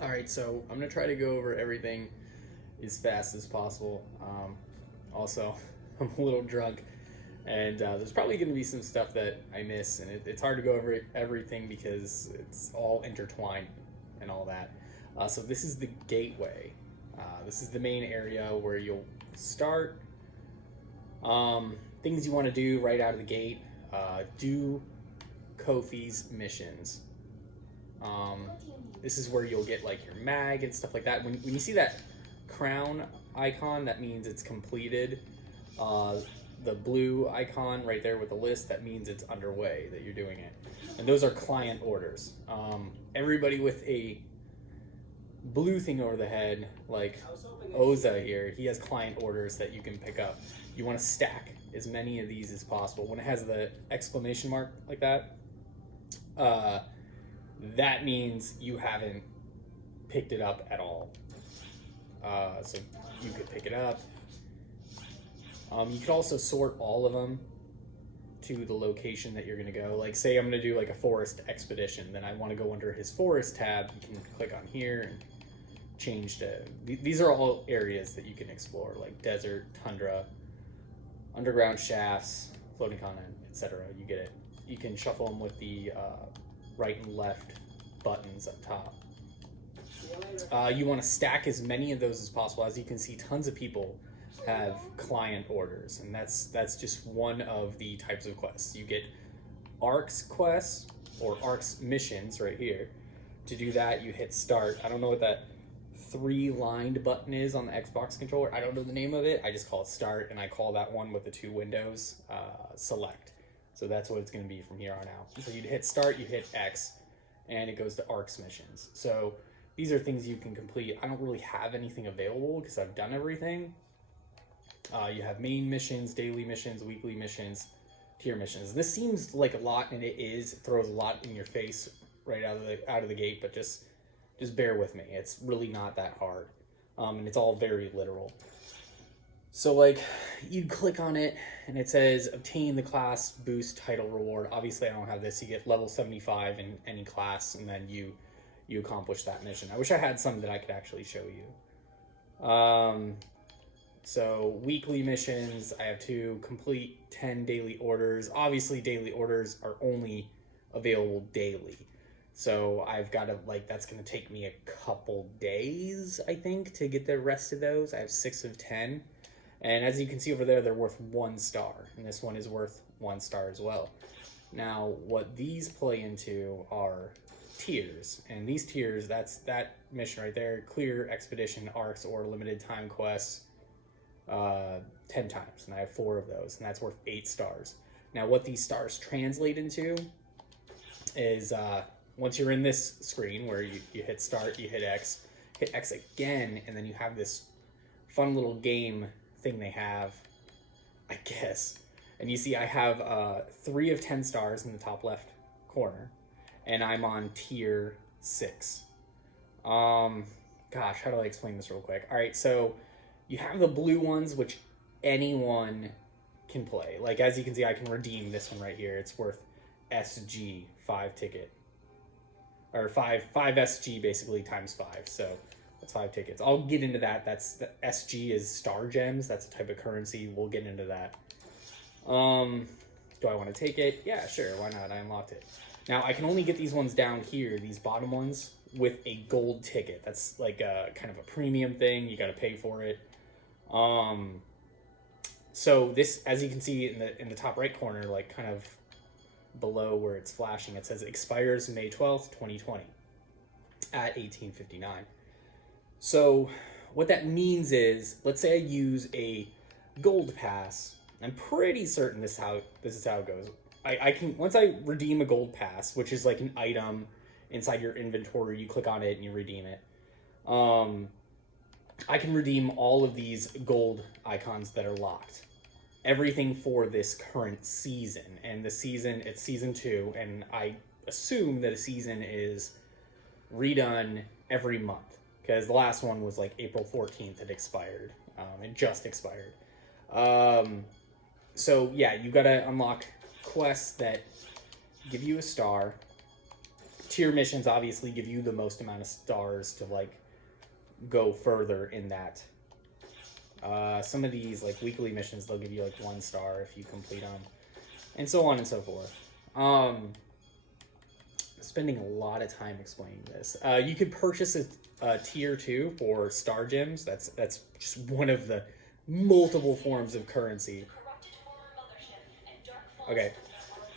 All right, so I'm gonna try to go over everything as fast as possible. Also, I'm a little drunk, and there's probably gonna be some stuff that I miss, and it's hard to go over everything because it's all intertwined and all that. So this is the gateway. This is the main area where you'll start. Things you want to do right out of the gate. Do Kofi's missions. This is where you'll get like your mag and stuff like that. When you see that crown icon, that means it's completed. The blue icon right there with the list, that means it's underway, that you're doing it. And those are client orders. Everybody with a blue thing over the head, like Oza here, he has client orders that you can pick up. You want to stack as many of these as possible. When it has the exclamation mark like that, that means you haven't picked it up at all. So you could pick it up. You could also sort all of them to the location that you're going to go. Like, say I'm going to do like a forest expedition, then I want to go under his forest tab. You can click on here and change to. These are all areas that you can explore, like desert, tundra, underground shafts, floating continent, etc. You get it. You can shuffle them with the right and left buttons up top. You want to stack as many of those as possible. As you can see, tons of people have client orders, and that's just one of the types of quests. You get ARCs quests or ARCs missions right here. To do that, you hit start. I don't know what that 3-lined button is on the Xbox controller. I don't know the name of it. I just call it start, and I call that one with the 2 windows select. So that's what it's going to be from here on out. So you'd hit start, you hit X, and it goes to ARCs missions. So these are things you can complete. I don't really have anything available because I've done everything. You have main missions, daily missions, weekly missions, tier missions. This seems like a lot, and it is. It throws a lot in your face right out of the gate, but just bear with me. It's really not that hard, and it's all very literal. So like, you'd click on it, and it says obtain the class boost title reward. Obviously, I don't have this. You get level 75 in any class, and then you accomplish that mission. I wish I had some that I could actually show you. So weekly missions, I have 2, complete 10 daily orders. Obviously, daily orders are only available daily. So I've got to, like, that's going to take me a couple days, I think, to get the rest of those. I have 6 of 10. And as you can see over there, they're worth 1 star. And this one is worth 1 star as well. Now, what these play into are tiers. And these tiers, that's that mission right there. Clear expedition, ARCs, or limited time quests 10 times. And I have 4 of those. And that's worth 8 stars. Now, what these stars translate into is once you're in this screen where you hit start, you hit X again, and then you have this fun little game thing they have, I guess. And you see I have 3 of 10 stars in the top left corner, and I'm on tier 6. Gosh, how do I explain this real quick? All right, so you have the blue ones, which anyone can play. Like, as you can see, I can redeem this one right here. It's worth SG, 5 ticket. Or 5 SG basically times 5. So that's 5 tickets. I'll get into that. That's the SG is star gems. That's a type of currency. We'll get into that. Do I want to take it? Yeah, sure. Why not? I unlocked it. Now I can only get these ones down here, these bottom ones, with a gold ticket. That's like a kind of a premium thing. You got to pay for it. So this, as you can see in the top right corner, like kind of below where it's flashing, it says expires May 12th, 2020 at 1859. So what that means is, let's say I use a gold pass. I'm pretty certain this is how it goes. I can, once I redeem a gold pass, which is like an item inside your inventory, you click on it and you redeem it. I can redeem all of these gold icons that are locked. Everything for this current season. And the season, it's season 2, and I assume that a season is redone every month, because the last one was like April 14th, it expired. It just expired. So yeah, you gotta unlock quests that give you a star, tier missions obviously give you the most amount of stars to like go further in that. Some of these like weekly missions, they'll give you like 1 star if you complete them, and so on and so forth. Spending a lot of time explaining this. You could purchase a tier 2 for star gems. That's just one of the multiple forms of currency. Okay,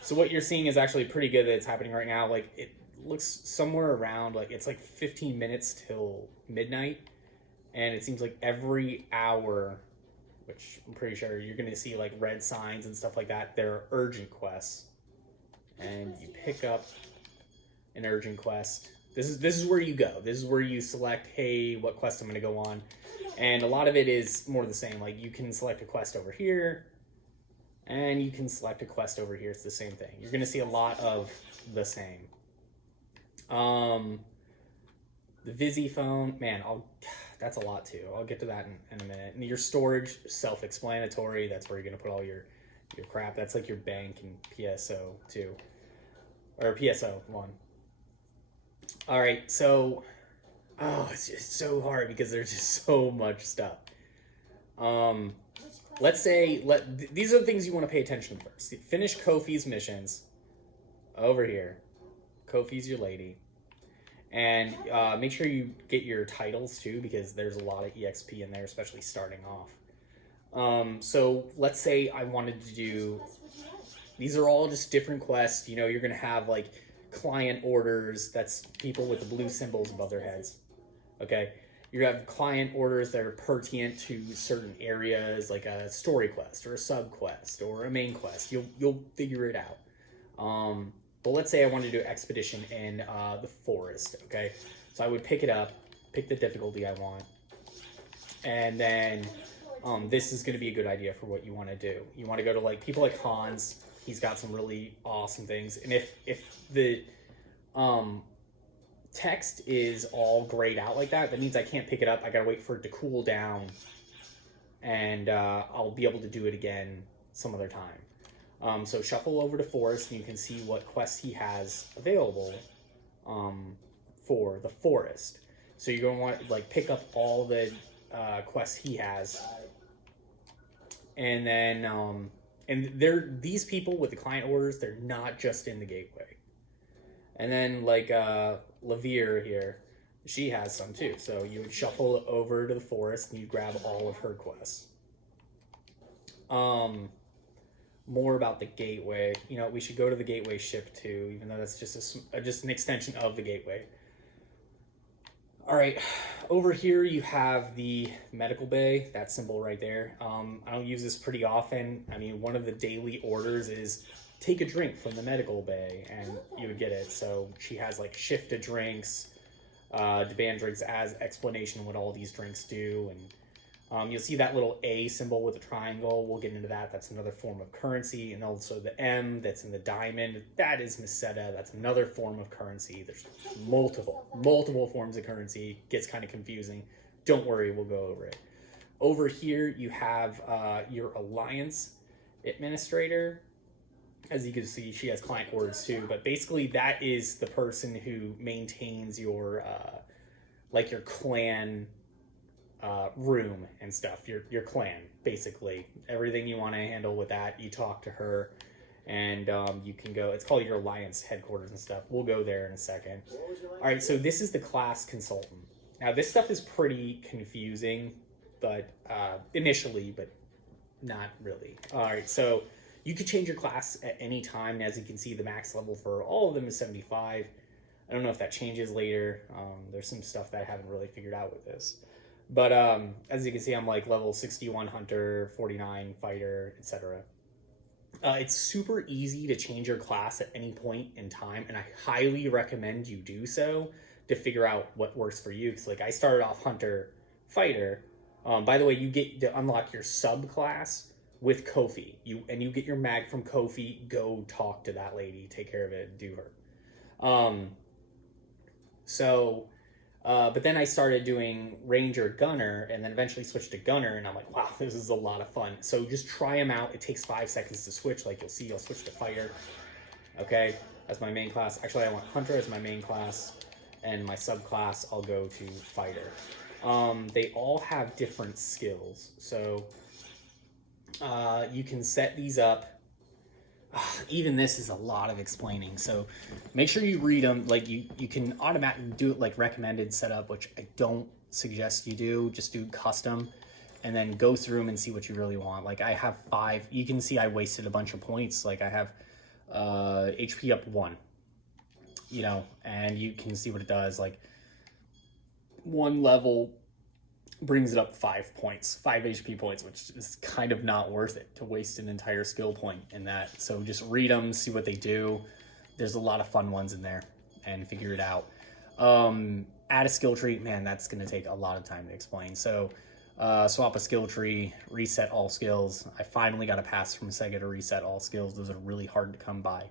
so what you're seeing is actually pretty good that it's happening right now. Like, it looks somewhere around, like, it's like 15 minutes till midnight, and it seems like every hour, which I'm pretty sure you're going to see, like, red signs and stuff like that. There are urgent quests, and you pick up an urgent quest. This is where you go. This is where you select, hey, what quest I'm going to go on, and a lot of it is more the same. Like, you can select a quest over here, and you can select a quest over here. It's the same thing. You're going to see a lot of the same. The Vizzy phone, man, that's a lot too. I'll get to that in a minute. And your storage, self-explanatory. That's where you're going to put all your crap. That's like your bank and PSO2. Or PSO1. All right, so... it's just so hard because there's just so much stuff. Let's say, these are the things you want to pay attention to first. Finish Kofi's missions over here. Kofi's your lady. And make sure you get your titles too, because there's a lot of EXP in there, especially starting off. So let's say I wanted to do, these are all just different quests. You know, you're going to have like client orders. That's people with the blue symbols above their heads. Okay. You have client orders that are pertinent to certain areas, like a story quest or a sub quest or a main quest. You'll figure it out. But let's say I wanted to do expedition in the forest. Okay, so I would pick it up, pick the difficulty I want, and then this is going to be a good idea for what you want to do. You want to go to like people like Hans. He's got some really awesome things, and if the text is all grayed out like that, that means I can't pick it up. I gotta wait for it to cool down, and I'll be able to do it again some other time. So shuffle over to Forest, and you can see what quests he has available for the Forest. So you're going to want to like pick up all the quests he has, and then and these people with the client orders, they're not just in the gateway. And then like Lavere here, she has some too. So you would shuffle over to the Forest and you grab all of her quests. More about the gateway. You know, we should go to the gateway ship too, even though that's just just an extension of the gateway. All right, over here you have the medical bay, that symbol right there. I don't use this pretty often. I mean, one of the daily orders is take a drink from the medical bay, and you would get it. So she has like shift to drinks, demand drinks as explanation of what all these drinks do, and you'll see that little A symbol with a triangle. We'll get into that. That's another form of currency. And also the M that's in the diamond. That is Meseta. That's another form of currency. There's multiple forms of currency. Gets kind of confusing. Don't worry, we'll go over it. Over here, you have your Alliance Administrator. As you can see, she has client orders too. But basically, that is the person who maintains your, like your clan room and stuff, your clan, basically. Everything you want to handle with that, you talk to her, and you can go, it's called your Alliance headquarters and stuff. We'll go there in a second. All right, so this is the class consultant. Now, this stuff is pretty confusing, but initially, but not really. All right, so you could change your class at any time. As you can see, the max level for all of them is 75. I don't know if that changes later. There's some stuff that I haven't really figured out with this. But as you can see, I'm like level 61 hunter, 49 fighter, etc. It's super easy to change your class at any point in time, and I highly recommend you do so to figure out what works for you. Because like I started off hunter, fighter. By the way, you get to unlock your subclass with Kofi. You get your mag from Kofi. Go talk to that lady, take care of it, do her. But then I started doing Ranger Gunner, and then eventually switched to Gunner, and I'm like, wow, this is a lot of fun. So just try them out. It takes 5 seconds to switch. Like you'll see, I'll switch to Fighter. Okay. as my main class. Actually, I want Hunter as my main class, and my subclass I'll go to Fighter. They all have different skills, so you can set these up. Even this is a lot of explaining, so make sure you read them. Like you can automatically do it like recommended setup, which I don't suggest you do. Just do custom, and then go through them and see what you really want. Like I have 5. You can see I wasted a bunch of points. Like I have HP up 1, you know, and you can see what it does. Like 1 level brings it up 5 points, 5 HP points, which is kind of not worth it to waste an entire skill point in that. So just read them, see what they do. There's a lot of fun ones in there, and figure it out. Add a skill tree, man, that's going to take a lot of time to explain. So swap a skill tree, reset all skills. I finally got a pass from Sega to reset all skills. Those are really hard to come by.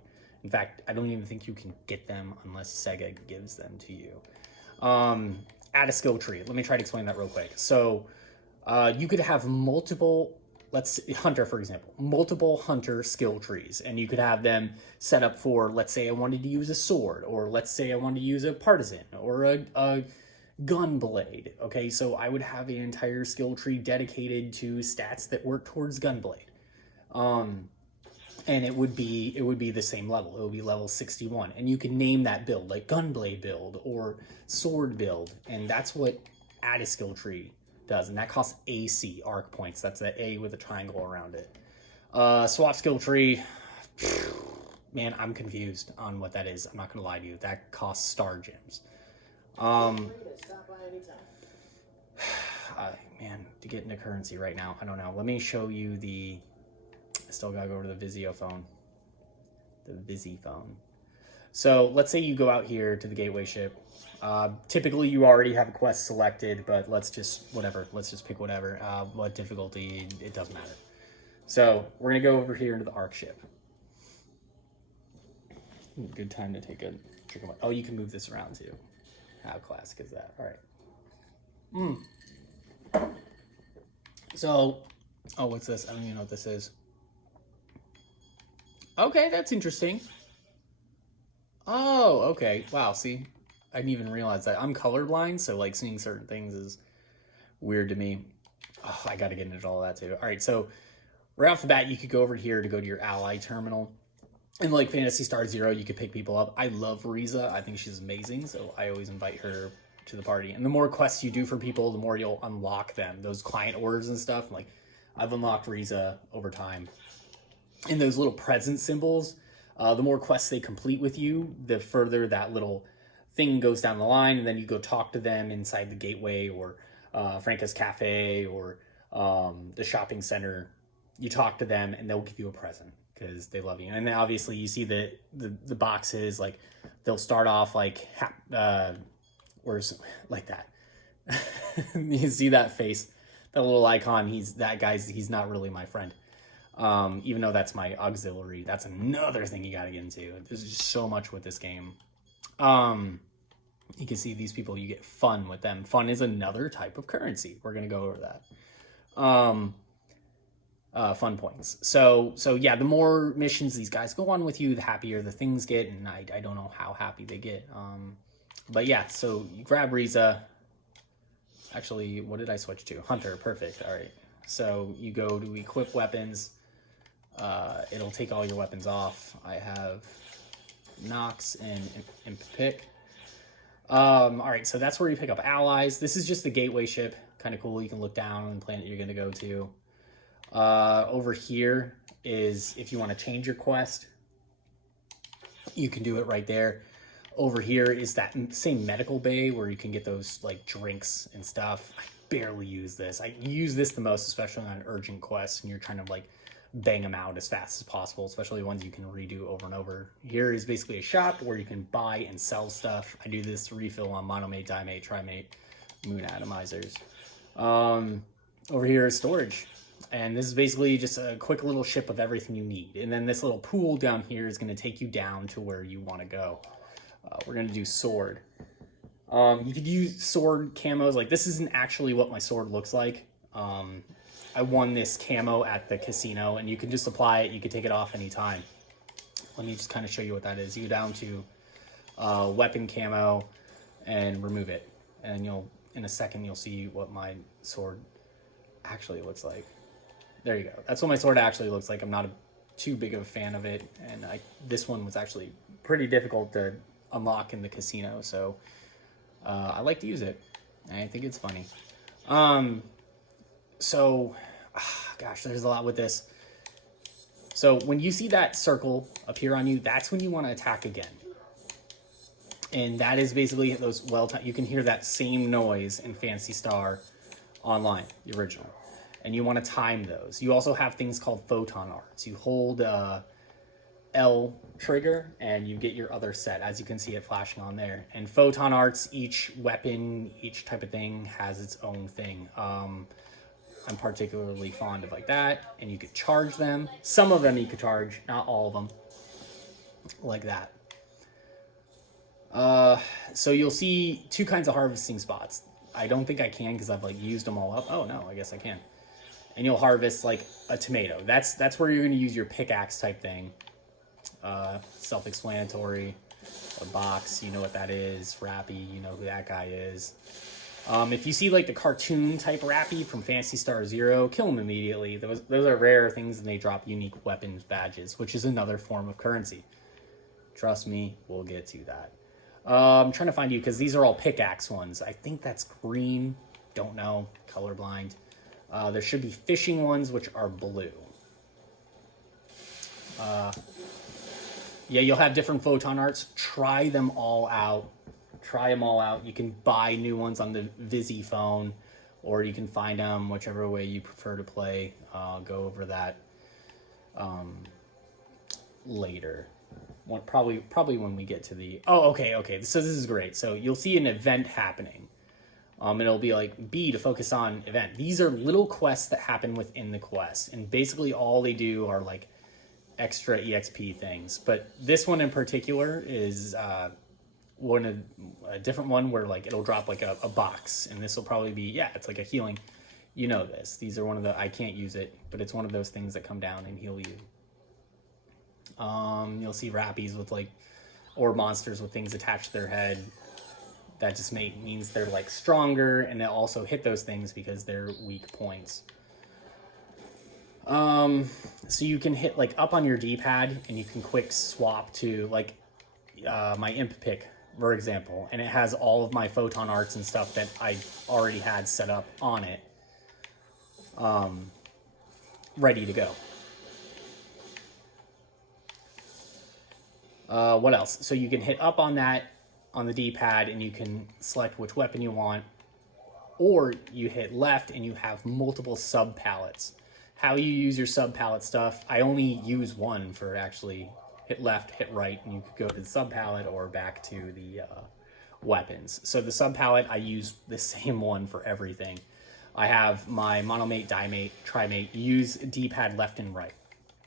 In fact, I don't even think you can get them unless Sega gives them to you. Add a skill tree. Let me try to explain that real quick. So you could have multiple, Hunter, for example, multiple Hunter skill trees, and you could have them set up for, let's say I wanted to use a sword, or let's say I wanted to use a partisan, or a gun blade. Okay, so I would have an entire skill tree dedicated to stats that work towards gunblade. And it would be the same level. It would be level 61, and you can name that build like gunblade build or sword build, and that's what add a skill tree does, and that costs AC arc points. That's the A with a triangle around it. Swap skill tree, man, I'm confused on what that is. I'm not gonna lie to you. That costs star gems. Man, to get into currency right now, I don't know. Let me show you the. Still gotta go over to the Vizio phone. The Vizzy phone. So let's say you go out here to the gateway ship. Typically you already have a quest selected, but let's just pick whatever. What difficulty, it doesn't matter. So we're gonna go over here into the Arc ship. Good time to take a drink of water. Oh, you can move this around too. How classic is that? All right. So, oh, what's this? I don't even know what this is. Okay, that's interesting. Oh, okay. Wow, see? I didn't even realize that. I'm colorblind, so like seeing certain things is weird to me. Oh, I gotta get into all that too. All right, so right off the bat, you could go over here to go to your ally terminal. And like Phantasy Star Zero, you could pick people up. I love Riza. I think she's amazing, so I always invite her to the party. And the more quests you do for people, the more you'll unlock them. Those client orders and stuff. Like, I've unlocked Riza over time. And those little present symbols, the more quests they complete with you, the further that little thing goes down the line, and then you go talk to them inside the gateway or Franca's Cafe or the shopping center. You talk to them, and they'll give you a present because they love you. And then obviously you see the boxes, like they'll start off like where's like that. You see that face, that little icon. He's not really my friend. Even though that's my auxiliary. That's another thing you got to get into. There's just so much with this game. You can see these people, you get fun with them. Fun is another type of currency. We're going to go over that. Fun points. So yeah, the more missions these guys go on with you, the happier the things get, and I don't know how happy they get. But yeah, so you grab Riza. Actually, what did I switch to? Hunter, perfect. All right. So you go to equip weapons. It'll take all your weapons off. I have Nox and Pick. All right, so that's where you pick up allies. This is just the gateway ship. Kind of cool. You can look down on the planet you're going to go to. Over here is if you want to change your quest, you can do it right there. Over here is that same medical bay where you can get those like drinks and stuff. I barely use this. I use this the most, especially on urgent quests, and you're trying to like bang them out as fast as possible, especially ones you can redo over and over. Here is basically a shop where you can buy and sell stuff. I do this to refill on monomate, dimate, trimate, moon atomizers. Over here is storage. And this is basically just a quick little ship of everything you need. And then this little pool down here is going to take you down to where you want to go. We're going to do sword. You could use sword camos. Like, this isn't actually what my sword looks like. I won this camo at the casino, and you can just apply it. You can take it off anytime. let me just kind of show you what that is. You go down to weapon camo and remove it, and in a second you'll see what my sword actually looks like. There you go. That's what my sword actually looks like. I'm not too big of a fan of it, and this one was actually pretty difficult to unlock in the casino, so I like to use it. I think it's funny. Gosh, there's a lot with this. So when you see that circle appear on you, that's when you want to attack again. And that is basically those you can hear that same noise in Phantasy Star Online, the original. And you want to time those. You also have things called photon arts. You hold L trigger and you get your other set, as you can see it flashing on there. And photon arts, each weapon, each type of thing has its own thing. I'm particularly fond of like that, and you could charge them. Some of them you could charge, not all of them, like that. So you'll see two kinds of harvesting spots. I don't think I can because I've used them all up. Oh no, I guess I can. And you'll harvest like a tomato. That's where you're going to use your pickaxe type thing. Self-explanatory. A box, you know what that is. Rappy, you know who that guy is. If you see the cartoon type Rappy from Phantasy Star Zero, kill him immediately. Those are rare things, and they drop unique weapons badges, which is another form of currency. Trust me, we'll get to that. I'm trying to find you because these are all pickaxe ones. I think that's green. Don't know. Colorblind. There should be fishing ones, which are blue. Yeah, you'll have different photon arts. Try them all out. You can buy new ones on the Vizzy phone, or you can find them whichever way you prefer to play. I'll go over that later. Probably when we get to the... Oh, okay. So this is great. So you'll see an event happening. And it'll be B to focus on event. These are little quests that happen within the quest. And basically all they do are extra EXP things. But this one in particular is a different one where it'll drop a box. And this will probably be, it's like a healing. You know this. These are one of the... I can't use it, but it's one of those things that come down and heal you. You'll see Rappies with or monsters with things attached to their head. That just means they're stronger, and they'll also hit those things because they're weak points. So you can hit up on your D-pad, and you can quick swap to my imp pick, for example, and it has all of my photon arts and stuff that I already had set up on it, ready to go. What else? So you can hit up on that on the D-pad and you can select which weapon you want, or you hit left and you have multiple sub palettes. How you use your sub palette stuff, I only use one for actually hit left, hit right, and you could go to the sub palette or back to the weapons. So the sub palette, I use the same one for everything. I have my monomate, dimate, trimate. Use D-pad left and right,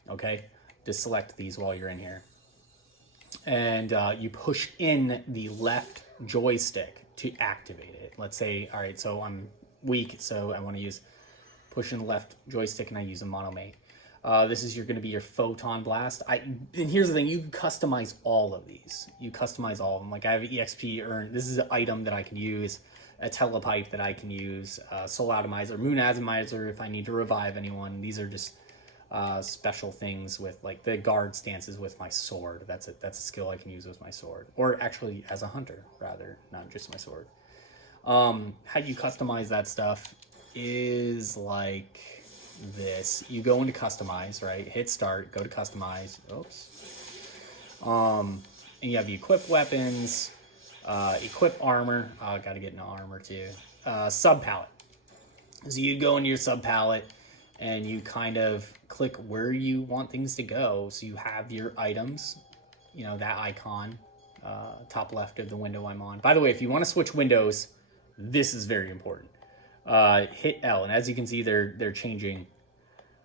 okay? Just select these while you're in here. And you push in the left joystick to activate it. Let's say, all right, so I'm weak, so I want to push in the left joystick, and I use a monomate. This is going to be your photon blast. And here's the thing, you can customize all of these. You customize all of them. I have an EXP earned. This is an item that I can use, a telepipe that I can use, soul atomizer, moon atomizer if I need to revive anyone. These are just special things with the guard stances with my sword. That's a skill I can use with my sword, or actually as a hunter rather, not just my sword. How you customize that stuff is this. You go into customize, right? Hit start, go to customize. Oops. And you have the equip weapons, equip armor. Got to get into armor too. Sub palette. So you go into your sub palette and you kind of click where you want things to go. So you have your items, that icon, top left of the window I'm on. By the way, if you want to switch windows, this is very important. Hit L, and as you can see, they're changing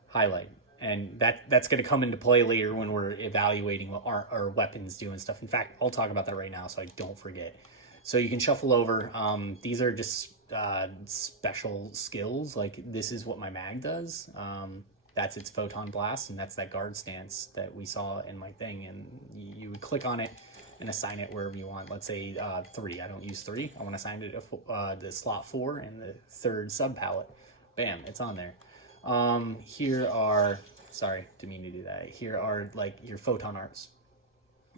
highlight, and that's going to come into play later when we're evaluating what our weapons do and stuff. In fact, I'll talk about that right now so I don't forget. So you can shuffle over. These are just special skills. This is what my mag does. that's its photon blast, and that's that guard stance that we saw in my thing. And you would click on it and assign it wherever you want. Let's say 3. I don't use 3. I want to assign it to slot 4 and the 3rd sub palette. Bam, it's on there. Here are, sorry, didn't mean to do that. Here are like your photon arts,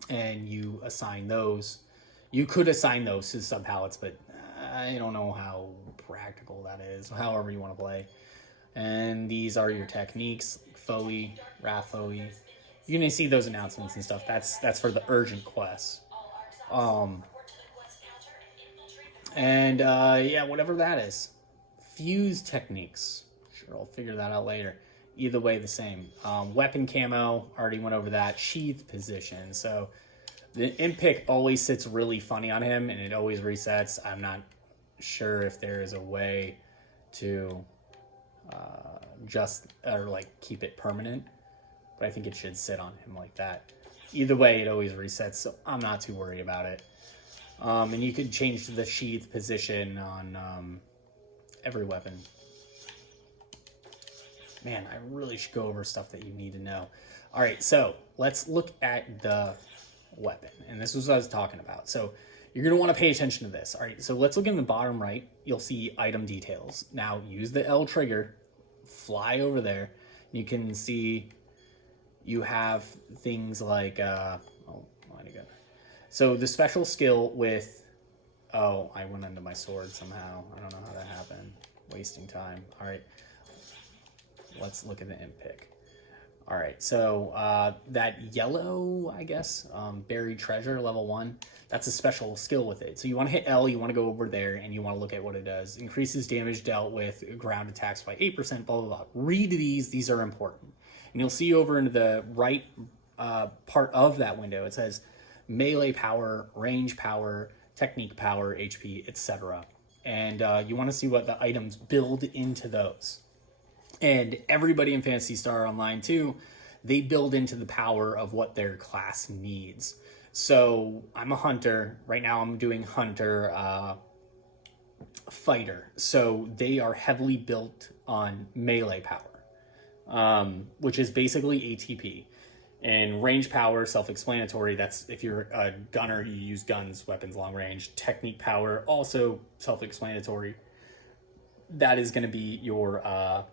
and you assign those. You could assign those to sub palettes, but I don't know how practical that is. However you want to play. And these are your techniques, Foey, Raphoey. You're gonna see those announcements and stuff. That's for the urgent quests. Yeah, whatever that is. Fuse techniques. Sure, I'll figure that out later. Either way, the same. Weapon camo, already went over that. Sheath position. So the imp pick always sits really funny on him, and it always resets. I'm not sure if there is a way to keep it permanent, but I think it should sit on him like that. Either way, it always resets, so I'm not too worried about it. And you could change the sheath position on every weapon. Man, I really should go over stuff that you need to know. All right, so let's look at the weapon, and this is what I was talking about. So you're going to want to pay attention to this. All right, so let's look in the bottom right. You'll see item details. Now, use the L trigger, fly over there. You can see you have things like, where'd it go? So the special skill with, I went into my sword somehow. I don't know how that happened. Wasting time. All right, let's look at the imp pick. All right, so that yellow, I guess, buried treasure, level 1, that's a special skill with it. So you want to hit L, you want to go over there, and you want to look at what it does. Increases damage dealt with ground attacks by 8%, blah, blah, blah. Read these are important. And you'll see over into the right part of that window, it says melee power, range power, technique power, HP, etc. And you want to see what the items build into those. And everybody in Phantasy Star Online too, they build into the power of what their class needs. So I'm a hunter. Right now I'm doing hunter fighter. So they are heavily built on melee power, which is basically ATP. And range power, self-explanatory. That's if you're a gunner, you use guns, weapons, long range. Technique power, also self-explanatory. That is going to be your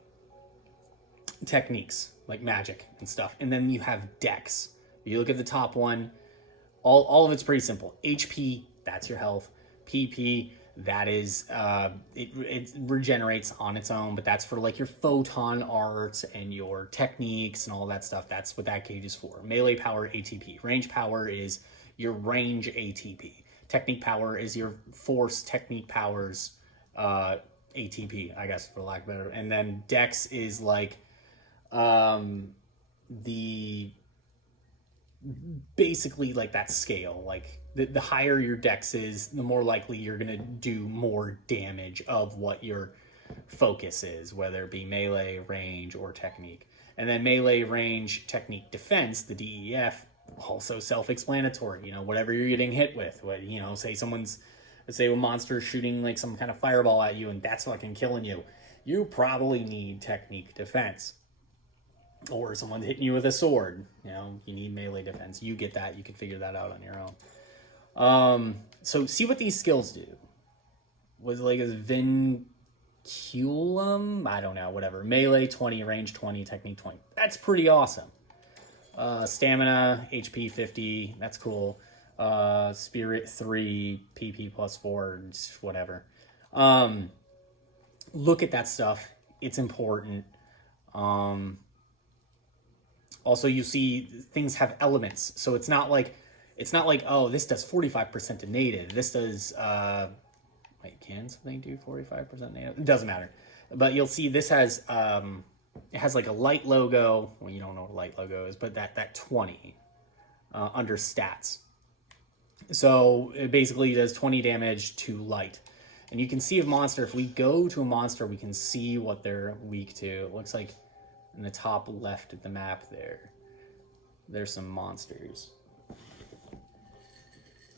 techniques, like magic and stuff. And then you have dex. You look at the top one, all of it's pretty simple. HP, that's your health. PP, that is it regenerates on its own, but that's for like your photon arts and your techniques and all that stuff. That's what that gauge is for. Melee power, ATP. Range power is your range ATP. Technique power is your force technique powers ATP, I guess, for lack of better. And then dex is like the basically like that scale. Like the higher your dex is, the more likely you're gonna do more damage of what your focus is, whether it be melee, range, or technique. And then melee, range, technique, defense, the DEF, also self-explanatory. You know, whatever you're getting hit with. What, you know, say a monster's shooting like some kind of fireball at you and that's fucking killing you. You probably need technique defense. Or someone hitting you with a sword. You know, you need melee defense. You get that. You can figure that out on your own. So see what these skills do. Was it like a vinculum? I don't know, whatever. Melee 20, range 20, technique 20. That's pretty awesome. Stamina, HP 50. That's cool. Spirit 3, PP plus 4, whatever. Look at that stuff. It's important. Also, you see things have elements, so it's not like oh, this does 45% to native. This does can something do 45% native? It doesn't matter, but you'll see this has it has like a light logo. Well, you don't know what a light logo is, but that 20 under stats. So it basically does 20 damage to light, and you can see a monster. If we go to a monster, we can see what they're weak to. It looks like in the top left of the map there's some monsters.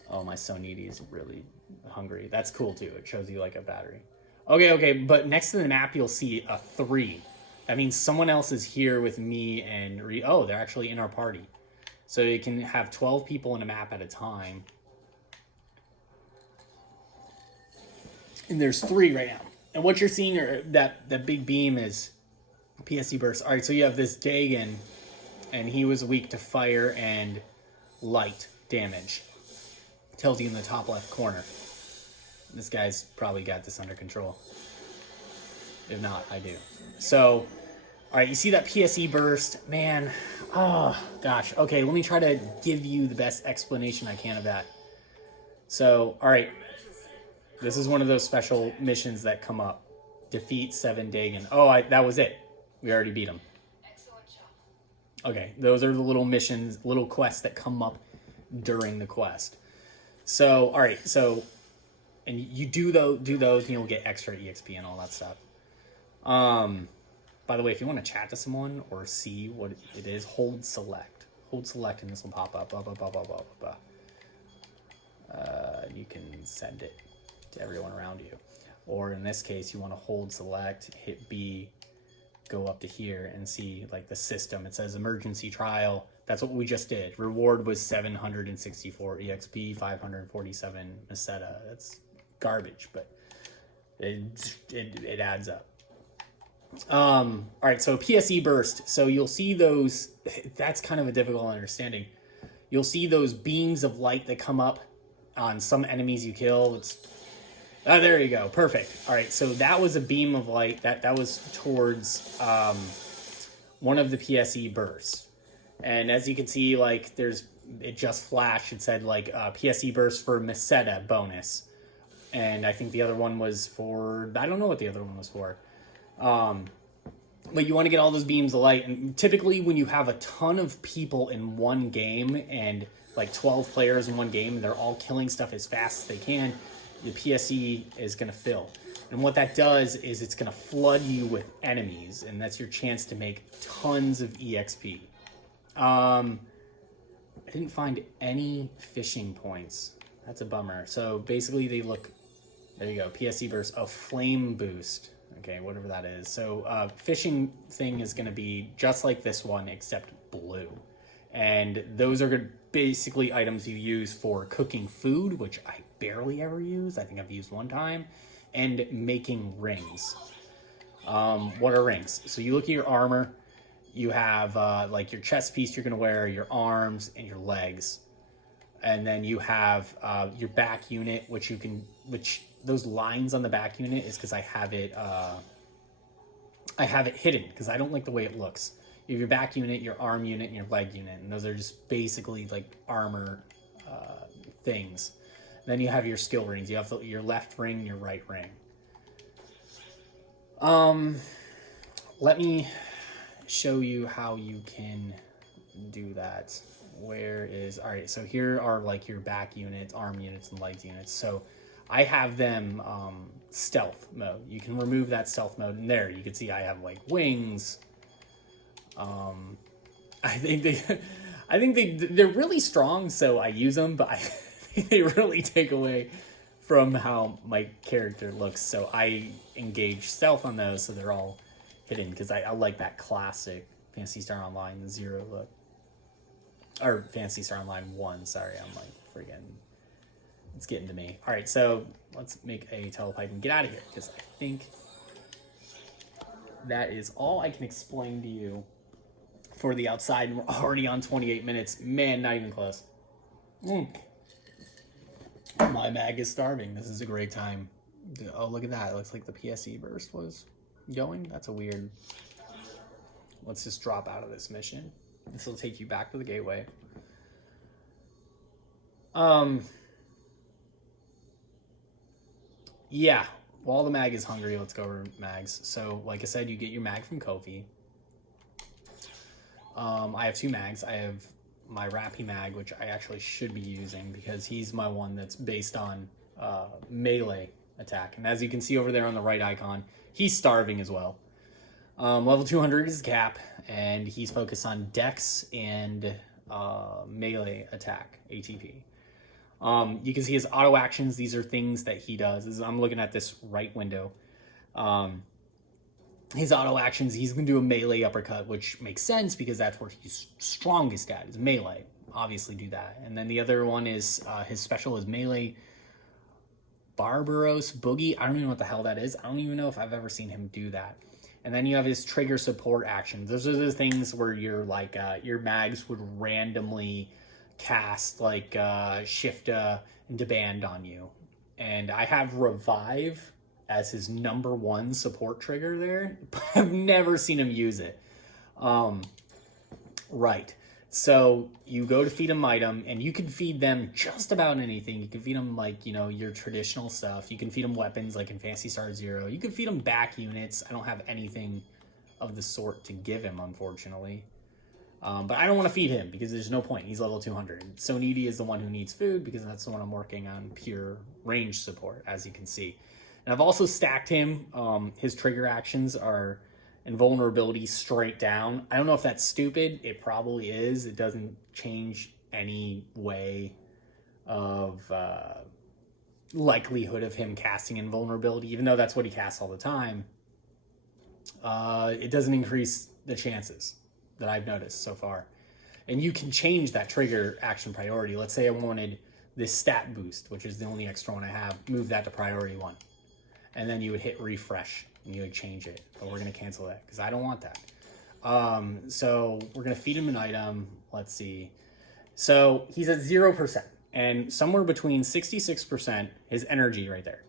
Oh, my Soniti is really hungry. That's cool too. It shows you like a battery. Okay, but next to the map you'll see a 3. That means someone else is here with me and oh, they're actually in our party. So you can have 12 people in a map at a time. And there's 3 right now. And what you're seeing are that big beam is PSE burst. All right, so you have this Dagon, and he was weak to fire and light damage. Tells you in the top left corner. This guy's probably got this under control. If not, I do. So, all right, you see that PSE burst? Man, oh, gosh. Okay, let me try to give you the best explanation I can of that. So, all right, this is one of those special missions that come up. Defeat 7 Dagon. Oh, that was it. We already beat him. Okay, those are the little missions, little quests that come up during the quest. So, all right, so, and you do those, and you'll get extra EXP and all that stuff. By the way, if you want to chat to someone or see what it is, hold select. Hold select and this will pop up. Blah, blah, blah, blah, blah, blah. You can send it to everyone around you. Or in this case, you want to hold select, hit B, go up to here and see like the system. It says emergency trial. That's what we just did. Reward was 764 EXP, 547 Meseta. That's garbage, but it adds up. All right, so PSE burst. So you'll see those. That's kind of a difficult understanding. You'll see those beams of light that come up on some enemies you kill. There you go. Perfect. All right, so that was a beam of light. That was towards one of the PSE bursts. And as you can see, like it just flashed. It said like PSE burst for Meseta bonus. And I think the other one was for, I don't know what the other one was for. But you want to get all those beams of light. And typically when you have a ton of people in one game and like 12 players in one game, and they're all killing stuff as fast as they can, the PSE is going to fill. And what that does is it's going to flood you with enemies, and that's your chance to make tons of EXP. I didn't find any fishing points. That's a bummer. So basically they look, there you go, PSE burst, a flame boost. Okay, whatever that is. So fishing thing is going to be just like this one, except blue. And those are basically items you use for cooking food, which I barely ever use. I think I've used one time. And making rings. What are rings? So you look at your armor. You have like your chest piece you're going to wear, your arms, and your legs. And then you have your back unit, which those lines on the back unit is because I have it hidden because I don't like the way it looks. You have your back unit, your arm unit, and your leg unit, and those are just basically like armor things. Then you have your skill rings. You have your left ring and your right ring. Let me show you how you can do that. All right, so here are like your back units, arm units, and legs units. So I have them stealth mode. You can remove that stealth mode, and there you can see I have like wings. I think they're really strong, so I use them, but they really take away from how my character looks. So I engage stealth on those, so they're all hidden because I like that classic Phantasy Star Online 0 look. Or Phantasy Star Online 1, sorry, I'm like friggin', it's getting to me. All right, so let's make a telepipe and get out of here because I think that is all I can explain to you for the outside, and we're already on 28 minutes. Man, not even close. My mag is starving. This is a great time. Oh, look at that. It looks like the PSE burst was going. That's a weird... Let's just drop out of this mission. This will take you back to the gateway. Yeah. While the mag is hungry, let's go over mags. So, like I said, you get your mag from Kofi. I have 2 mags. I have my Rappy mag, which I actually should be using because he's my one that's based on melee attack. And as you can see over there on the right icon, he's starving as well. Level 200 is cap, and he's focused on dex and melee attack, ATP. You can see his auto actions. These are things that he does. I'm looking at this right window. his auto actions, he's going to do a melee uppercut, which makes sense because that's where he's strongest at, is melee. Obviously do that. And then the other one is, his special is melee Barbaros Boogie. I don't even know what the hell that is. I don't even know if I've ever seen him do that. And then you have his trigger support actions. Those are the things where you're like, your mags would randomly cast like Shifta and Deband on you. And I have Revive as his #1 support trigger there, but I've never seen him use it. Right. So you go to feed them item, and you can feed them just about anything. You can feed them like, you know, your traditional stuff. You can feed them weapons like in Phantasy Star Zero. You can feed them back units. I don't have anything of the sort to give him, unfortunately. But I don't want to feed him because there's no point. He's level 200. So Needy is the one who needs food because that's the one I'm working on pure range support, as you can see. And I've also stacked him. His trigger actions are invulnerability straight down. I don't know if that's stupid. It probably is. It doesn't change any way of likelihood of him casting invulnerability, even though that's what he casts all the time. It doesn't increase the chances that I've noticed so far. And you can change that trigger action priority. Let's say I wanted this stat boost, which is the only extra one I have, move that to priority 1. And then you would hit refresh and you would change it. But we're going to cancel that because I don't want that. So we're going to feed him an item. Let's see. So he's at 0%. And somewhere between 66%, his energy right there.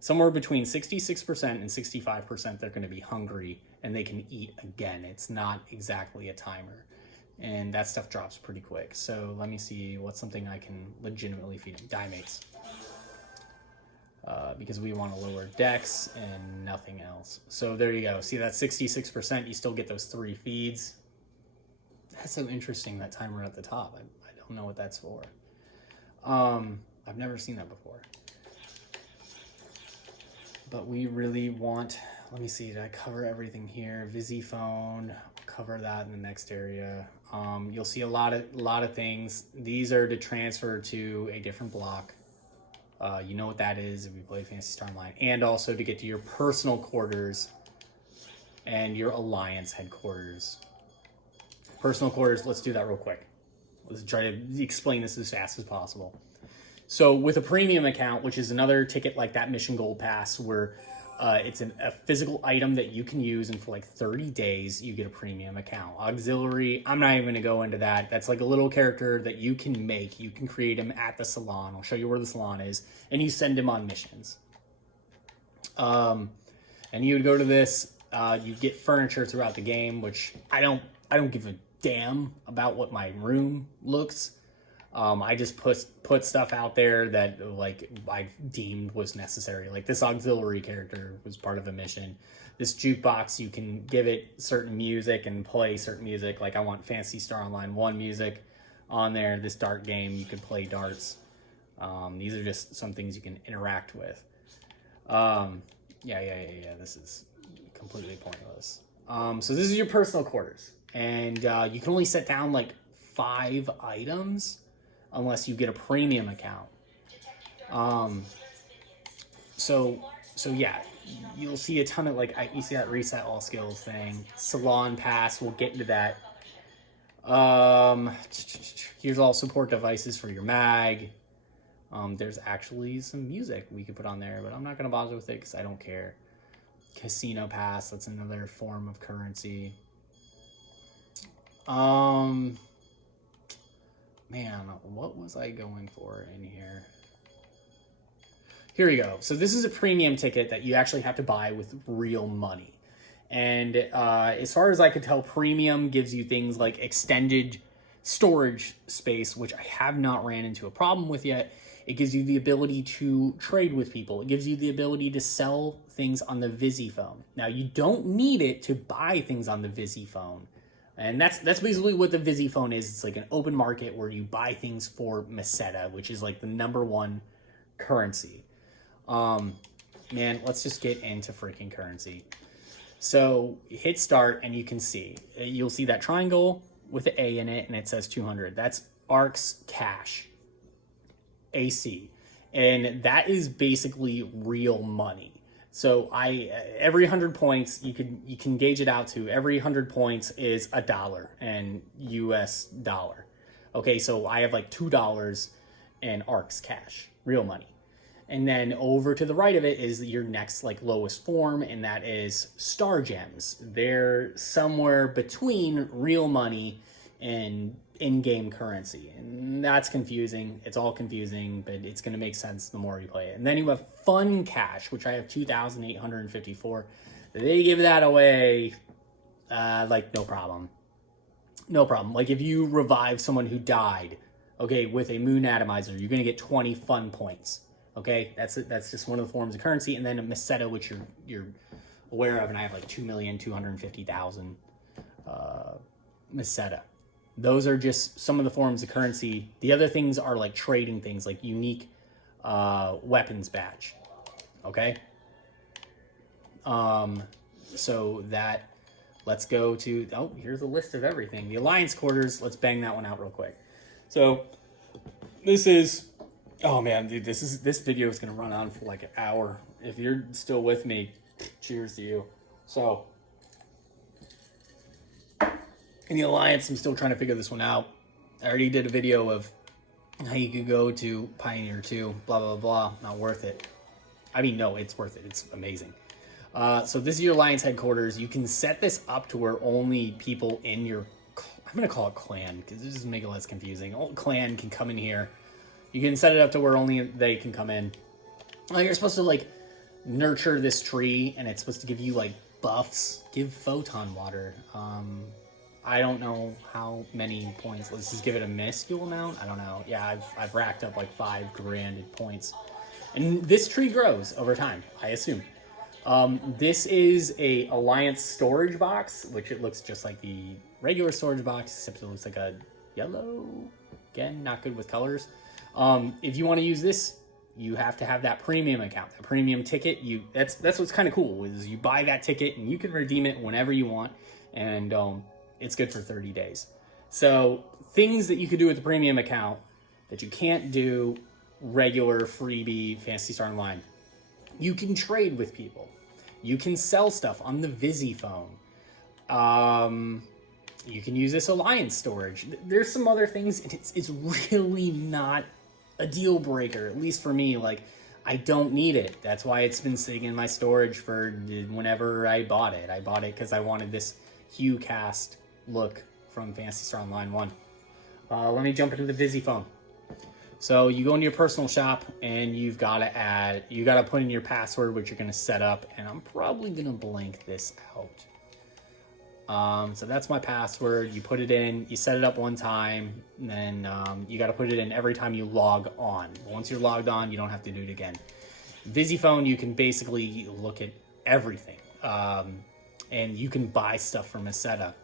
Somewhere between 66% and 65%, they're going to be hungry and they can eat again. It's not exactly a timer. And that stuff drops pretty quick. So let me see what's something I can legitimately feed him. Dimates. Because we want to lower dex and nothing else. So there you go. See that 66%, you still get those 3 feeds. That's so interesting, that timer at the top. I don't know what that's for. I've never seen that before. But we really want, let me see, did I cover everything here? Visiphone, cover that in the next area. You'll see a lot of things. These are to transfer to a different block. You know what that is if you play Phantasy Star Online. And also to get to your personal quarters and your alliance headquarters. Personal quarters, let's do that real quick. Let's try to explain this as fast as possible. So with a premium account, which is another ticket like that Mission Gold Pass, where it's a physical item that you can use, and for like 30 days, you get a premium account. Auxiliary, I'm not even going to go into that. That's like a little character that you can make. You can create him at the salon. I'll show you where the salon is. And you send him on missions. And you would go to this. You get furniture throughout the game, which I don't give a damn about what my room looks. I just put stuff out there that like I deemed was necessary. Like this auxiliary character was part of a mission. This jukebox, you can give it certain music and play certain music. Like I want Phantasy Star Online 1 music on there. This dart game, you can play darts. These are just some things you can interact with. Yeah. This is completely pointless. So this is your personal quarters, and you can only set down like 5 items unless you get a premium account. So yeah, you'll see a ton of like, you see that reset all skills thing, salon pass. We'll get into that. Here's all support devices for your mag. There's actually some music we could put on there, but I'm not gonna bother with it because I don't care. Casino pass, that's another form of currency. Man, what was I going for in here? Here we go. So this is a premium ticket that you actually have to buy with real money. And as far as I could tell, premium gives you things like extended storage space, which I have not ran into a problem with yet. It gives you the ability to trade with people. It gives you the ability to sell things on the Visiphone. Now, you don't need it to buy things on the Visiphone. And that's basically what the Visiphone is. It's like an open market where you buy things for Meseta, which is like the #1 currency. Man, let's just get into freaking currency. So hit start and you can see, you'll see that triangle with the A in it and it says 200. That's ARX cash, AC. And that is basically real money. So every 100 points, you can gauge it out to every 100 points is $1 and US dollar. Okay, so I have like $2 in ARX cash, real money. And then over to the right of it is your next like lowest form, and that is star gems. They're somewhere between real money and in-game currency, and that's confusing. It's all confusing, but it's going to make sense the more you play it. And then you have fun cash, which I have 2,854. They give that away like no problem. Like if you revive someone who died, okay, with a moon atomizer, you're going to get 20 fun points. Okay, that's just one of the forms of currency. And then a meseta, which you're aware of, and I have like 2,250,000 meseta. Those are just some of the forms of currency. The other things are like trading things, like unique weapons badge. Okay. So that, let's go to, oh, here's a list of everything. The Alliance quarters, let's bang that one out real quick. So this is, oh man, dude, this video is gonna run on for like an hour. If you're still with me, cheers to you. So in the Alliance, I'm still trying to figure this one out. I already did a video of how you could go to Pioneer 2, blah, blah, blah. Not worth it. I mean, no, it's worth it. It's amazing. So this is your Alliance headquarters. You can set this up to where only people in your, I'm going to call it clan, because this doesn't make it less confusing. All clan can come in here. You can set it up to where only they can come in. You're supposed to, like, nurture this tree, and it's supposed to give you, like, buffs. Give photon water. I don't know how many points. Let's just give it a minuscule amount. I don't know. Yeah, I've racked up like 5 grand points. And this tree grows over time, I assume. This is a Alliance storage box, which it looks just like the regular storage box, except it looks like a yellow. Again, not good with colors. If you want to use this, you have to have that premium account, that premium ticket. That's what's kind of cool, is you buy that ticket and you can redeem it whenever you want, and it's good for 30 days. So things that you could do with the premium account that you can't do regular freebie Phantasy Star Online. You can trade with people. You can sell stuff on the Visi phone. You can use this Alliance storage. There's some other things. It's really not a deal breaker, at least for me. Like, I don't need it. That's why it's been sitting in my storage for whenever I bought it. I bought it because I wanted this Hue cast look from Phantasy Star Online 1. Let me jump into the Visi phone. So you go into your personal shop and you got to put in your password, which you're going to set up, and I'm probably going to blank this out. So that's my password. You put it in, you set it up one time, and then you got to put it in every time you log on. Once you're logged on, you don't have to do it again. Visi phone, you can basically look at everything, and you can buy stuff from meseta.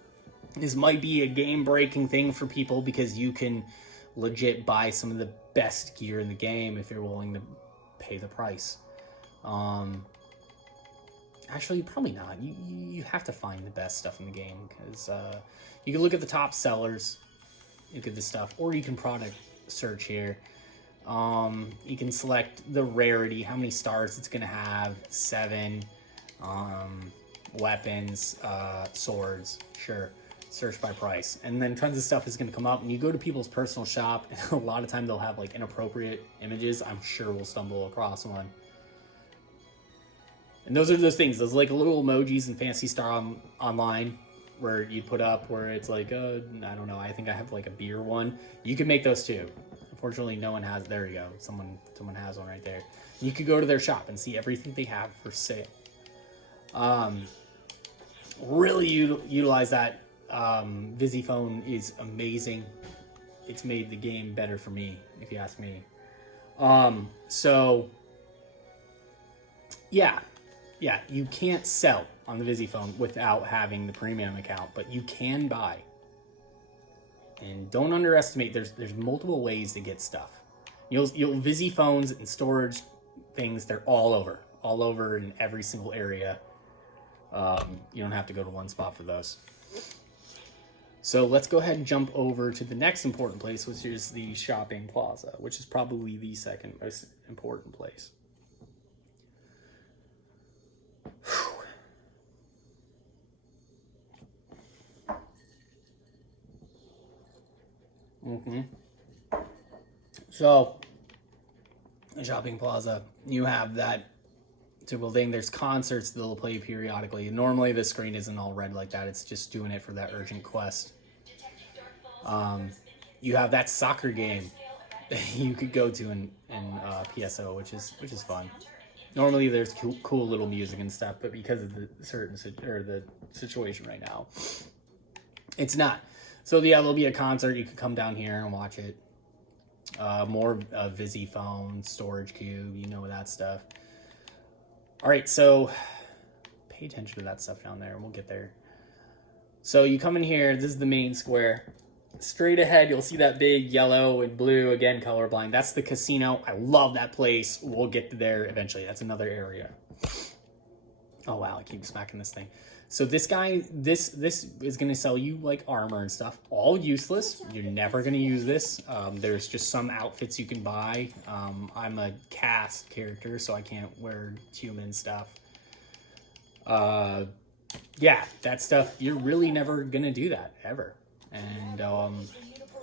This might be a game-breaking thing for people because you can legit buy some of the best gear in the game if you're willing to pay the price. Actually, probably not. You have to find the best stuff in the game, because you can look at the top sellers, look at this stuff, or you can product search here. You can select the rarity, how many stars it's going to have, 7, weapons, swords, sure. Search by price, and then tons of stuff is going to come up, and you go to people's personal shop, and a lot of time they'll have like inappropriate images. I'm sure we'll stumble across one, and those are those things, those like little emojis in Phantasy Star Online where you put up where it's like I don't know, I think I have like a beer one. You can make those too. Unfortunately, no one has. There you go, someone has one right there. You could go to their shop and see everything they have for sale. Really utilize that. Visi phone is amazing. It's made the game better for me, if you ask me. So yeah, you can't sell on the Visi phone without having the premium account, but you can buy. And don't underestimate, there's multiple ways to get stuff. You'll Visi phones and storage things, they're all over in every single area. You don't have to go to one spot for those. So let's go ahead and jump over to the next important place, which is the shopping plaza, which is probably the second most important place. So, shopping plaza, you have that typical thing. There's concerts that they'll play periodically. Normally the screen isn't all red like that. It's just doing it for that urgent quest. You have that soccer game that you could go to in PSO, which is fun. Normally there's cool little music and stuff, but because of the the situation right now, it's not. So yeah, there'll be a concert. You can come down here and watch it. More Visi phone, storage cube, you know that stuff. All right, so pay attention to that stuff down there, and we'll get there. So you come in here. This is the main square. Straight ahead, you'll see that big yellow and blue, again, colorblind. That's the casino. I love that place. We'll get to there eventually. That's another area. Oh, wow, I keep smacking this thing. So this guy, this is going to sell you, like, armor and stuff. All useless. You're never going to use this. There's just some outfits you can buy. I'm a cast character, so I can't wear human stuff. Yeah, that stuff, you're really never going to do that, ever. And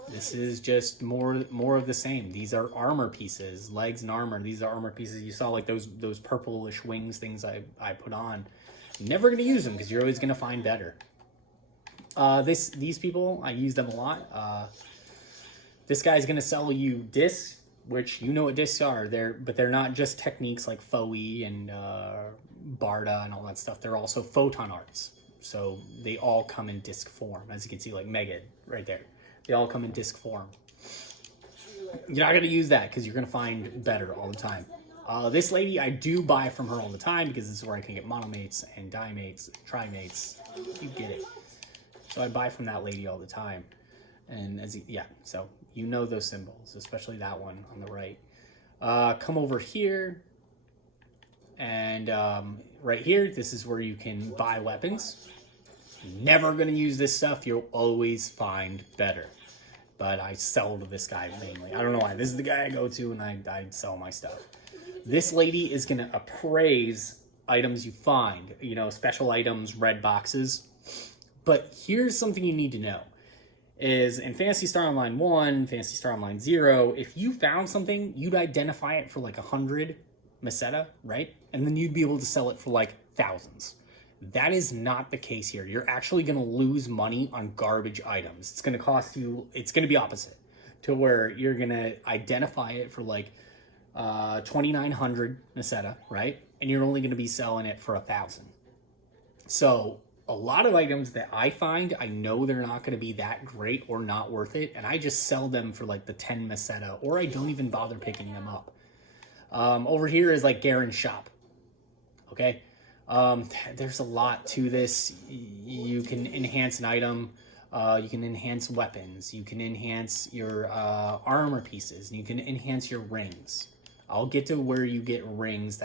this is just more of the same. These are armor pieces, legs and armor. These are armor pieces. You saw like those purplish wings things I put on. Never gonna use them because you're always gonna find better. These people, I use them a lot. This guy's gonna sell you discs, which you know what discs are. They're not just techniques like Foe and Barda and all that stuff. They're also photon arts. So they all come in disc form, as you can see, like Megan right there. They all come in disc form. You're not going to use that because you're going to find better all the time. This lady, I do buy from her all the time because this is where I can get monomates and dimates, trimates. You get it. So I buy from that lady all the time. And so you know those symbols, especially that one on the right. Come over here. And right here, this is where you can buy weapons. Never going to use this stuff. You'll always find better. But I sell to this guy mainly. I don't know why. This is the guy I go to and I sell my stuff. This lady is going to appraise items you find. You know, special items, red boxes. But here's something you need to know. Is in Phantasy Star Online 1, Phantasy Star Online 0, if you found something, you'd identify it for like 100 Meseta, right? And then you'd be able to sell it for like thousands. That is not the case here. You're actually going to lose money on garbage items. It's going to cost you, it's going to be opposite to where you're going to identify it for like 2,900 Meseta, right? And you're only going to be selling it for 1,000. So a lot of items that I find, I know they're not going to be that great or not worth it. And I just sell them for like the 10 Meseta, or I don't even bother picking them up. Over here is like Garen's shop. Okay. There's a lot to this. You can enhance an item. You can enhance weapons. You can enhance your armor pieces. And you can enhance your rings. I'll get to where you get rings.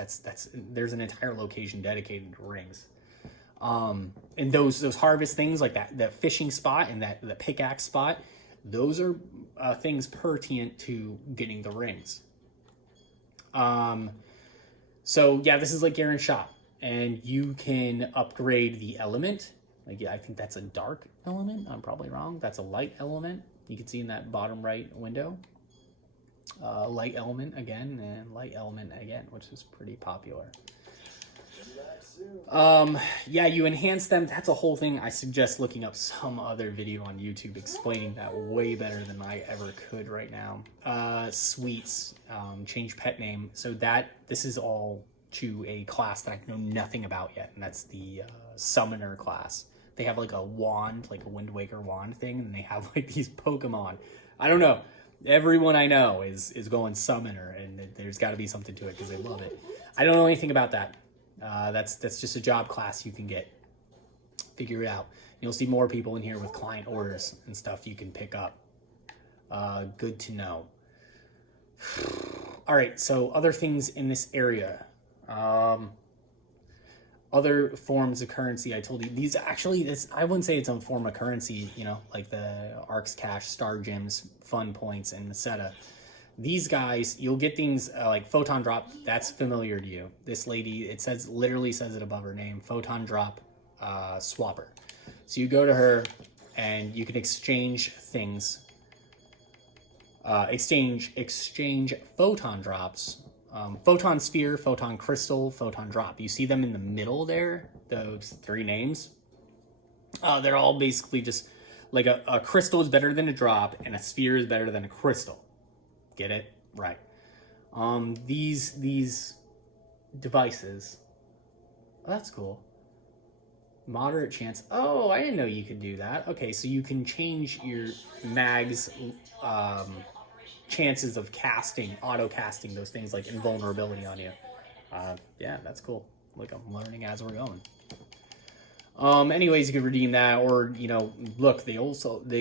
There's an entire location dedicated to rings. And those harvest things like that fishing spot and the pickaxe spot, those are things pertinent to getting the rings. So yeah, this is like Garen's shop, and you can upgrade the element. Like, yeah, I think that's a dark element. I'm probably wrong. That's a light element. You can see in that bottom right window. Light element again, and light element again, which is pretty popular. Yeah, you enhance them. That's a whole thing. I suggest looking up some other video on YouTube explaining that way better than I ever could right now. Sweets, change pet name. So this is all to a class that I know nothing about yet, and that's the summoner class. They have like a wand, like a Wind Waker wand thing, and they have like these Pokemon. I don't know. Everyone I know is going summoner, and there's got to be something to it because they love it. I don't know anything about that. That's just a job class you can get. Figure it out. You'll see more people in here with client orders and stuff you can pick up. Good to know. All right, so other things in this area. Other forms of currency, I told you. These actually, I wouldn't say it's a form of currency, you know, like the Arcs Cash, Star Gems, Fun Points, and Meseta. These guys, you'll get things like Photon Drop. That's familiar to you. This lady, literally says it above her name, Photon Drop Swapper. So you go to her and you can exchange things exchange photon drops. Photon sphere, photon crystal, photon drop. You see them in the middle there, those three names. They're all basically just like a crystal is better than a drop and a sphere is better than a crystal. Get it? Right. These devices. Oh, that's cool. Moderate chance. Oh, I didn't know you could do that. Okay, so you can change your mag's chances of casting, auto casting those things like invulnerability on you. Yeah, that's cool. Like I'm learning as we're going. Anyways, you could redeem that, or look, they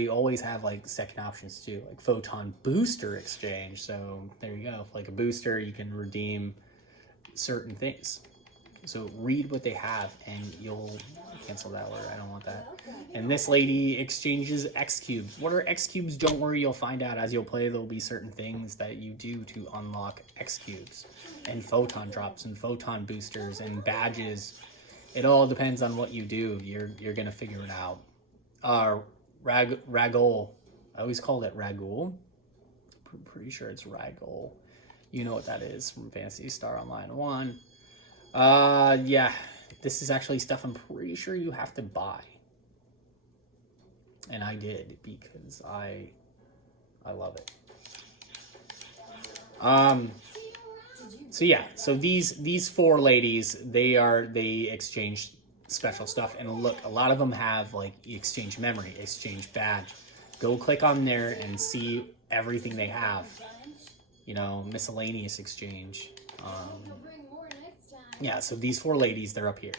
always have like second options too, like photon booster exchange. So there you go. Like a booster, you can redeem certain things. So read what they have, and you'll cancel that order. I don't want that. And this lady exchanges X cubes. What are X cubes? Don't worry, you'll find out as you'll play. There'll be certain things that you do to unlock X cubes, and photon drops, and photon boosters, and badges. It all depends on what you do. You're gonna figure it out. Ragol. I always called it Ragul. Pretty sure it's Ragol. You know what that is from Phantasy Star Online 1. Yeah, this is actually stuff I'm pretty sure you have to buy. And I did because I love it. So yeah, so these four ladies, they exchange special stuff, and look, a lot of them have like exchange memory, exchange badge. Go click on there and see everything they have. Miscellaneous exchange. Yeah, so these four ladies, they're up here.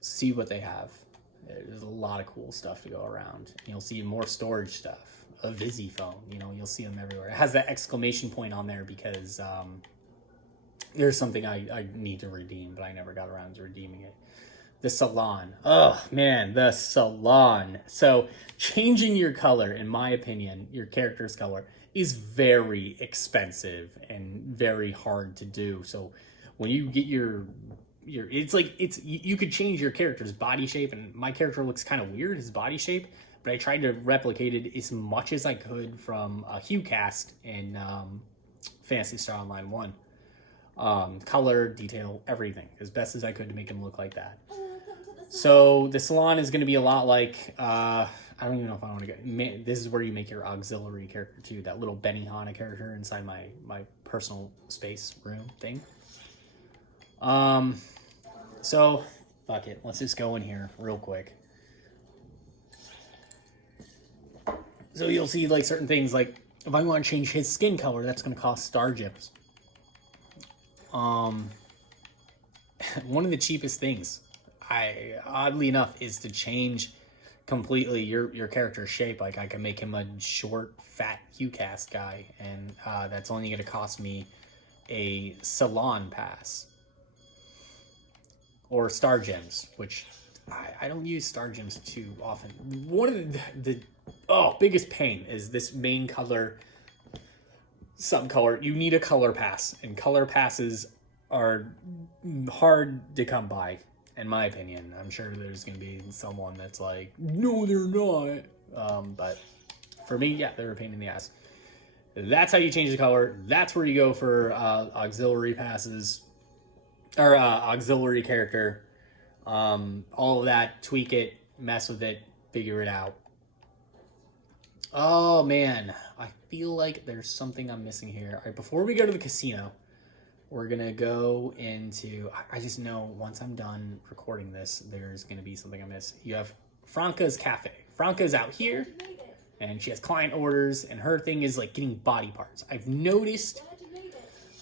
See what they have. There's a lot of cool stuff to go around. You'll see more storage stuff. A Visi phone, you'll see them everywhere. It has that exclamation point on there because there's something I need to redeem, but I never got around to redeeming it. The salon. Oh, man, the salon. So changing your color, in my opinion, your character's color, is very expensive and very hard to do. So when you get you could change your character's body shape, and my character looks kind of weird, his body shape, but I tried to replicate it as much as I could from HueCast in Phantasy Star Online 1. Color, detail, everything, as best as I could to make him look like that. So the salon is going to be a lot like, I don't even know if I want to go. This is where you make your auxiliary character too, that little Benihana character inside my personal space room thing. So fuck it, let's just go in here real quick. So you'll see like certain things, like if I want to change his skin color, that's going to cost star gems. One of the cheapest things, oddly enough, is to change completely your character's shape. Like I can make him a short, fat HueCast guy, and that's only going to cost me a salon pass or star gems, which I don't use star gems too often. One of the biggest pain is this main color subcolor. You need a color pass, and color passes are hard to come by, in my opinion. I'm sure there's going to be someone that's like, no, they're not. But for me, yeah, they're a pain in the ass. That's how you change the color. That's where you go for auxiliary passes, or auxiliary character. All of that, tweak it, mess with it, figure it out. Oh man, I feel like there's something I'm missing here. All right, before we go to the casino, we're gonna go into, I just know once I'm done recording this, there's gonna be something I miss. You have Franca's Cafe. Franca's out here, and she has client orders, and her thing is like getting body parts. I've noticed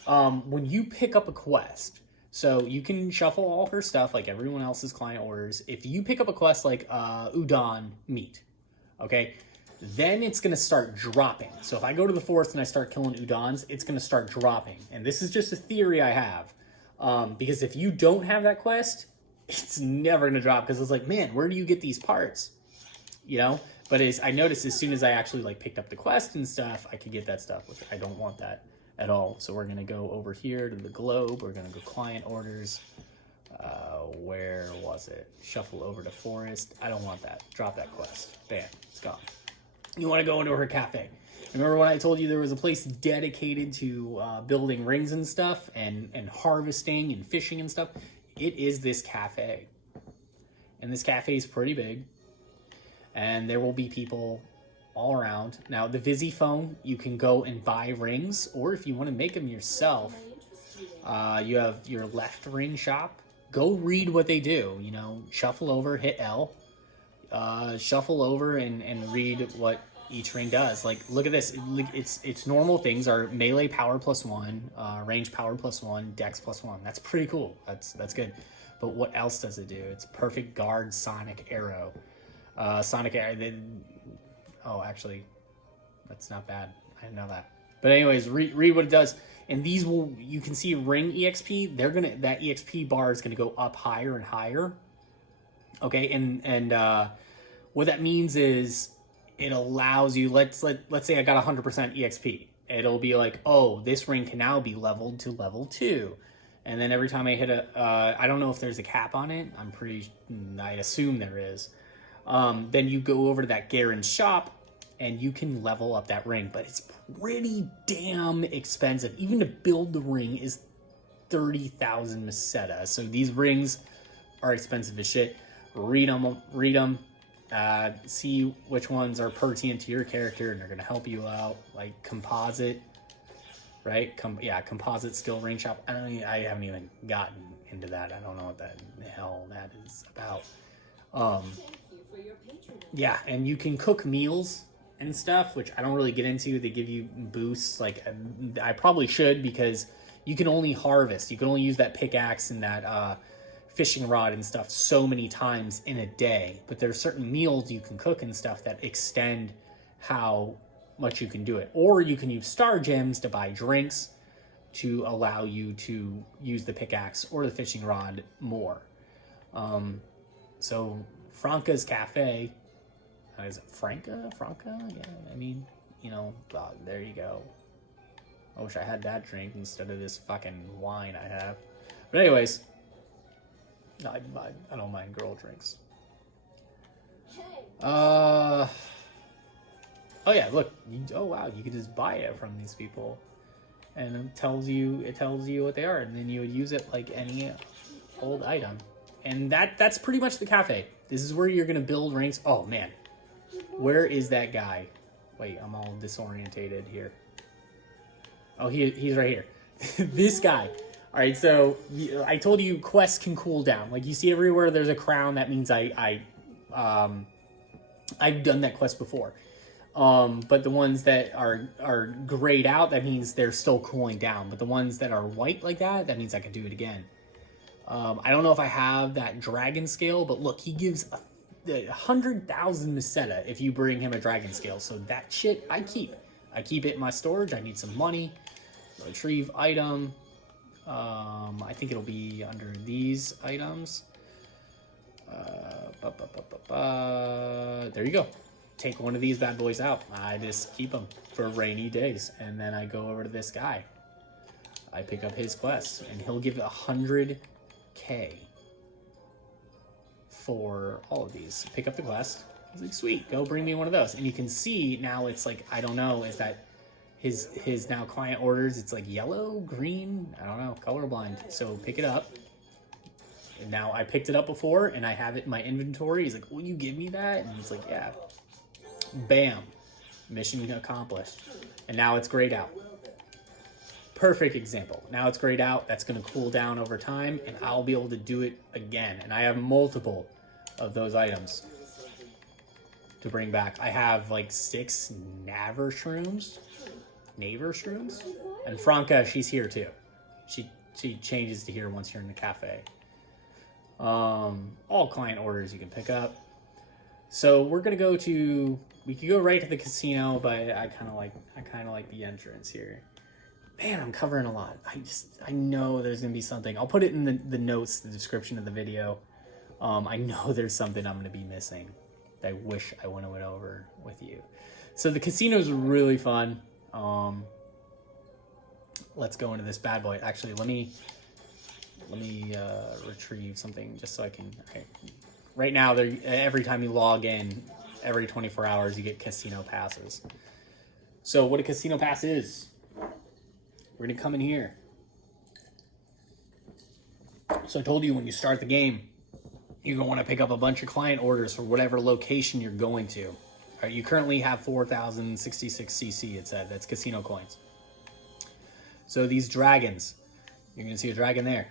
when you pick up a quest, so you can shuffle all her stuff like everyone else's client orders. If you pick up a quest like udon meat, okay, then it's going to start dropping. So if I go to the forest and I start killing udons, it's going to start dropping. And this is just a theory I have. Because if you don't have that quest, it's never going to drop. Because it's like, man, where do you get these parts? But I noticed as soon as I actually like picked up the quest and stuff, I could get that stuff. Which I don't want that at all. So we're going to go over here to the globe. We're going to go client orders. Where was it? Shuffle over to forest. I don't want that. Drop that quest. Bam. It's gone. You want to go into her cafe. Remember when I told you there was a place dedicated to building rings and stuff, and harvesting and fishing and stuff? It is this cafe. And this cafe is pretty big. And there will be people all around. Now, the Vizzy phone, you can go and buy rings, or if you want to make them yourself, you have your left ring shop. Go read what they do. You know, shuffle over, hit L, shuffle over and read what each ring does. Like, look at this. It's normal things are melee power +1, range power +1, dex +1. That's pretty cool. That's good. But what else does it do? It's perfect guard, sonic arrow. Sonic arrow. Oh, actually, that's not bad. I didn't know that. But anyways, read what it does. And these will, you can see ring EXP. That EXP bar is gonna go up higher and higher. Okay, and what that means is it allows you. Let's say I got 100% EXP. It'll be like, oh, this ring can now be leveled to level 2. And then every time I hit I don't know if there's a cap on it. I assume there is. Then you go over to that Garen's shop and you can level up that ring, but it's pretty damn expensive. Even to build the ring is 30,000 meseta. So these rings are expensive as shit. Read them, see which ones are pertinent to your character and they're gonna help you out. Like composite, right? Composite skill ring shop. I haven't even gotten into that. I don't know what the hell that is about. Yeah, and you can cook meals and stuff, which I don't really get into. They give you boosts. Like, I probably should, because you can only harvest. You can only use that pickaxe and that fishing rod and stuff so many times in a day. But there's certain meals you can cook and stuff that extend how much you can do it. Or you can use star gems to buy drinks to allow you to use the pickaxe or the fishing rod more. So Franca's Cafe, is it Franca? Yeah, I mean, you know, there you go. I wish I had that drink instead of this fucking wine I have. But anyways, no, I don't mind girl drinks. Oh yeah, look. Oh wow, you can just buy it from these people, and it tells you what they are, and then you would use it like any old item. And that's pretty much the cafe. This is where you're gonna build ranks. Oh man, where is that guy? Wait, I'm all disorientated here. Oh, he's right here. This guy. All right, so I told you quests can cool down. Like, you see everywhere there's a crown, that means I've done that quest before. But the ones that are grayed out, that means they're still cooling down. But the ones that are white like that means I can do it again. I don't know if I have that dragon scale, but look, he gives 100,000 meseta if you bring him a dragon scale. So that shit I keep it in my storage. I need some money. Retrieve item. I think it'll be under these items. There you go. Take one of these bad boys out. I just keep them for rainy days, and then I go over to this guy. I pick up his quest, and he'll give 100K for all of these. Pick up the quest. He's like, sweet, go bring me one of those. And you can see now it's like, I don't know, is that his now client orders, it's like yellow, green, I don't know, colorblind. So pick it up. And now I picked it up before and I have it in my inventory. He's like, will you give me that? And he's like, yeah. Bam. Mission accomplished. And now it's grayed out. Perfect example. Now it's grayed out. That's going to cool down over time and I'll be able to do it again. And I have multiple of those items to bring back. I have like 6 Naver shrooms. And Franca, she's here too. She changes to here once you're in the cafe. All client orders you can pick up. So we're gonna go to. We could go right to the casino, but I kind of like the entrance here. Man, I'm covering a lot. I know there's gonna be something. I'll put it in the notes, the description of the video. I know there's something I'm gonna be missing that I wish I went over with you. So the casino's really fun. Let's go into this bad boy. Actually, let me retrieve something just so I can. Right now, every time you log in, every 24 hours, you get casino passes. So what a casino pass is, we're going to come in here. So I told you when you start the game, you're going to want to pick up a bunch of client orders for whatever location you're going to. All right, you currently have 4,066 CC, it said. That's casino coins. So these dragons, you're going to see a dragon there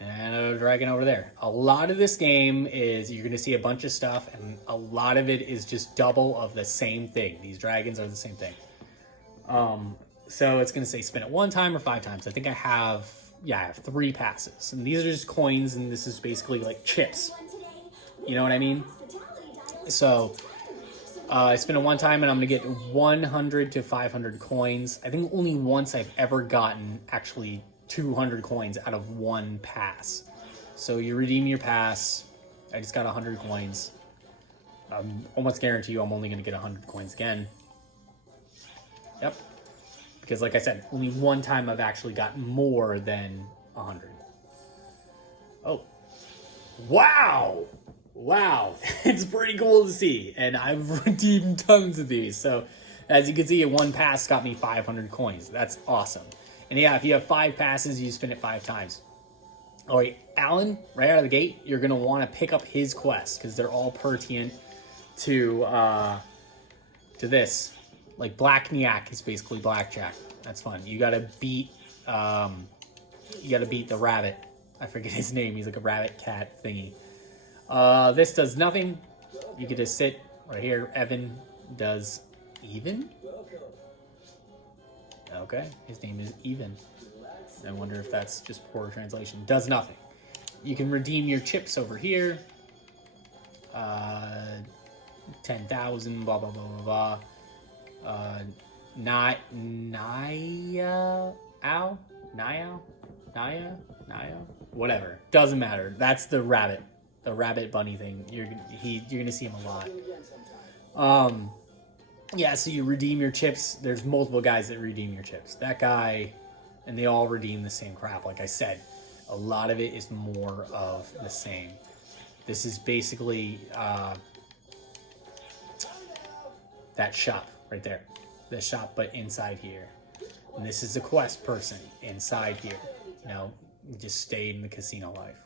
and a dragon over there. A lot of this game is you're going to see a bunch of stuff, and a lot of it is just double of the same thing. These dragons are the same thing. So it's going to say spin it 1 time or 5 times. I think I have 3 passes. And these are just coins, and this is basically like chips. You know what I mean? So I spin it 1 time, and I'm going to get 100 to 500 coins. I think only once I've ever gotten actually 200 coins out of 1 pass. So you redeem your pass. I just got 100 coins. Almost guarantee you I'm only going to get 100 coins again. Yep. Because like I said, only 1 time I've actually gotten more than 100. Oh. Wow! Wow, it's pretty cool to see. And I've redeemed tons of these. So as you can see, 1 pass got me 500 coins. That's awesome. And yeah, if you have 5 passes, you spin it 5 times. All right, Alan, right out of the gate, you're going to want to pick up his quests because they're all pertinent to this. Like Black Nyack is basically blackjack. That's fun. You got to beat the rabbit. I forget his name. He's like a rabbit cat thingy. This does nothing. You get to sit right here. Evan does even. Okay, his name is Even. I wonder if that's just poor translation. Does nothing. You can redeem your chips over here. 10,000, blah, blah, blah, blah, blah. Naya, whatever. Doesn't matter. That's the rabbit bunny thing. You're gonna see him a lot. Yeah, so you redeem your chips. There's multiple guys that redeem your chips. That guy, and they all redeem the same crap. Like I said, a lot of it is more of the same. This is basically that shop right there. The shop, but inside here. And this is a quest person inside here. You know, just stay in the casino life.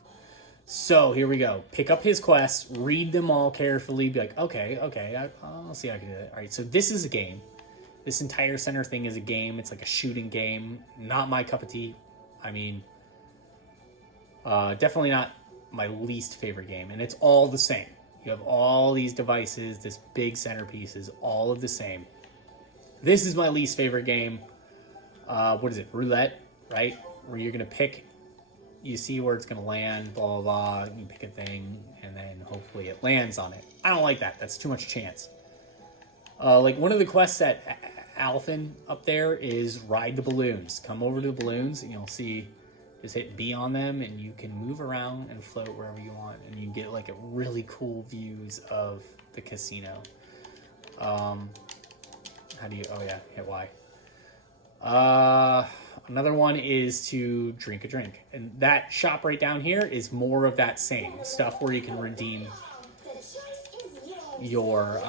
So here we go. Pick up his quests, read them all carefully, be like, okay, I'll see how I can do that. All right, so this is a game. This entire center thing is a game. It's like a shooting game. Not my cup of tea. I mean, definitely not my least favorite game. And it's all the same. You have all these devices, this big centerpiece is all of the same. This is my least favorite game. What is it? Roulette, right? Where you're going to pick, you see where it's going to land, blah, blah, blah. You pick a thing, and then hopefully it lands on it. I don't like that. That's too much chance. Like one of the quests at Alphen up there is ride the balloons. Come over to the balloons, and you'll see, just hit B on them, and you can move around and float wherever you want, and you get like a really cool views of the casino. How do you, oh yeah, hit Y. Another one is to drink a drink. And that shop right down here is more of that same stuff where you can redeem your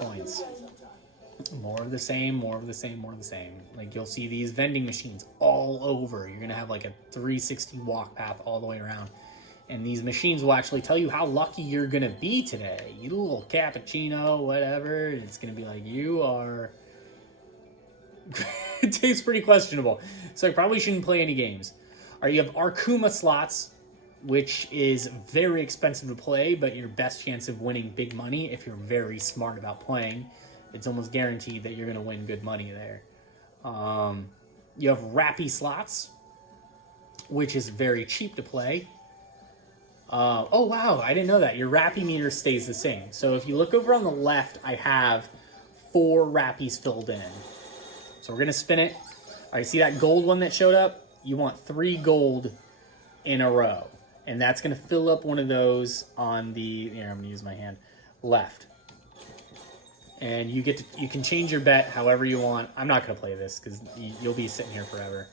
coins. More of the same, more of the same, more of the same. Like you'll see these vending machines all over. You're going to have like a 360 walk path all the way around. And these machines will actually tell you how lucky you're going to be today. You little cappuccino, whatever. It's going to be like, you are... It tastes pretty questionable. So I probably shouldn't play any games. All right, you have Arkuma slots, which is very expensive to play, but your best chance of winning big money if you're very smart about playing. It's almost guaranteed that you're going to win good money there. You have Rappy slots, which is very cheap to play. Oh, wow, I didn't know that. Your Rappy meter stays the same. So if you look over on the left, I have 4 Rappies filled in. So we're going to spin it. All right, see that gold one that showed up? You want 3 gold in a row. And that's going to fill up one of those on the, here, I'm going to use my hand, left. And you can change your bet however you want. I'm not going to play this because you'll be sitting here forever.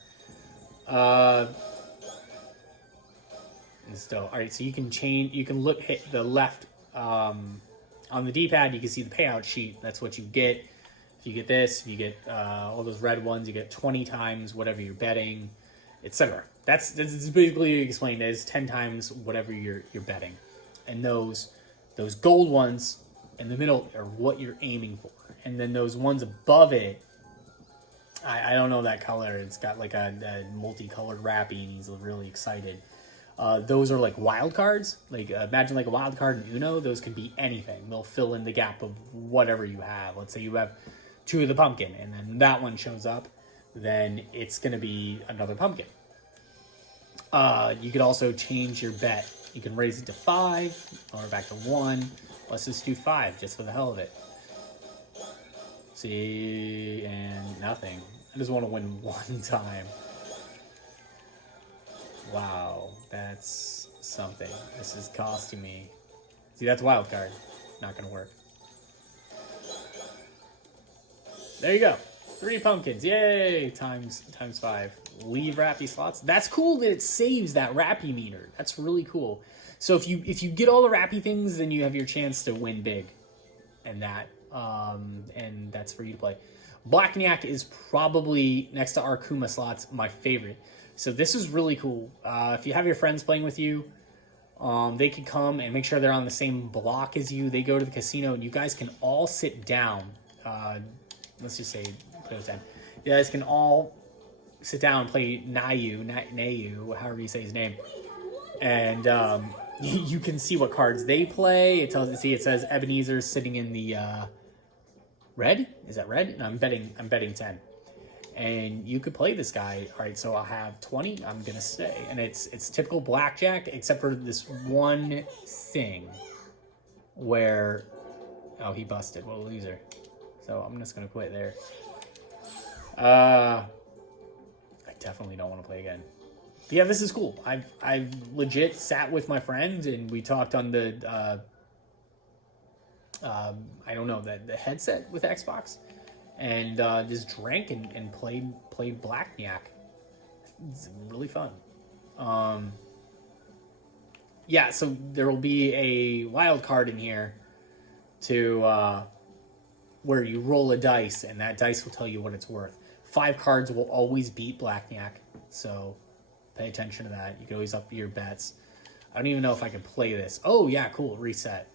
And still, all right, so you can change, you can hit the left On the D-pad, you can see the payout sheet. That's what you get. If you get this, if you get all those red ones, you get 20 times whatever you're betting, etc. That's basically explained as 10 times whatever you're betting. And those gold ones in the middle are what you're aiming for. And then those ones above it, I don't know that color. It's got like a multicolored wrapping. He's really excited. Those are like wild cards. Like imagine like a wild card in Uno. Those can be anything. They'll fill in the gap of whatever you have. Let's say you have 2 of the pumpkin, and then that one shows up. Then it's gonna be another pumpkin. You could also change your bet. You can raise it to 5 or back to 1. Let's just do 5 just for the hell of it. See, and nothing. I just want to win one time. Wow, that's something. This is costing me. See, that's wild card. Not gonna work. There you go. 3 pumpkins. Yay! Times 5. Leave Rappy slots. That's cool that it saves that Rappy meter. That's really cool. So if you get all the Rappy things, then you have your chance to win big. And that's for you to play. Blackniak is probably, next to Arkuma slots, my favorite. So this is really cool. If you have your friends playing with you, they can come and make sure they're on the same block as you. They go to the casino, and you guys can all sit down. Let's just say play with 10. You guys can all sit down and play Nayu, however you say his name. And you can see what cards they play. It says Ebenezer's sitting in the red. Is that red? No, I'm betting 10. And you could play this guy. All right, so I'll have 20. I'm gonna stay, and it's typical blackjack, except for this one thing where he busted. What a loser. So I'm just gonna quit there. I definitely don't want to play again. But yeah, this is cool. I've legit sat with my friends and we talked on the I don't know, the headset with Xbox, and just drank and played Blackniak. It's really fun. Yeah, so there will be a wild card in here to where you roll a dice, and that dice will tell you what it's worth. 5 cards will always beat Blackniak, so pay attention to that. You can always up your bets. I don't even know if I can play this. Oh yeah, cool, reset.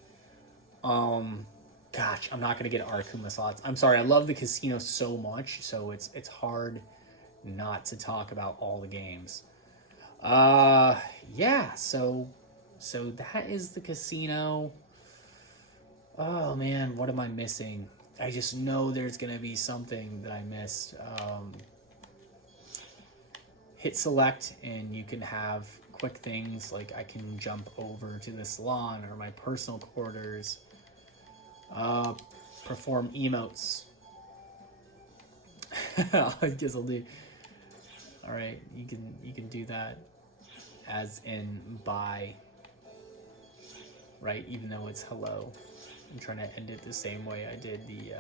Gosh, I'm not gonna get Arkuma slots. I'm sorry, I love the casino so much, so it's hard not to talk about all the games. Yeah, so that is the casino. Oh man, what am I missing? I just know there's gonna be something that I missed. Hit select and you can have quick things like I can jump over to the salon or my personal quarters. Perform emotes. I guess I'll do. All right, you can do that as in bye. Right, even though it's hello. I'm trying to end it the same way I did the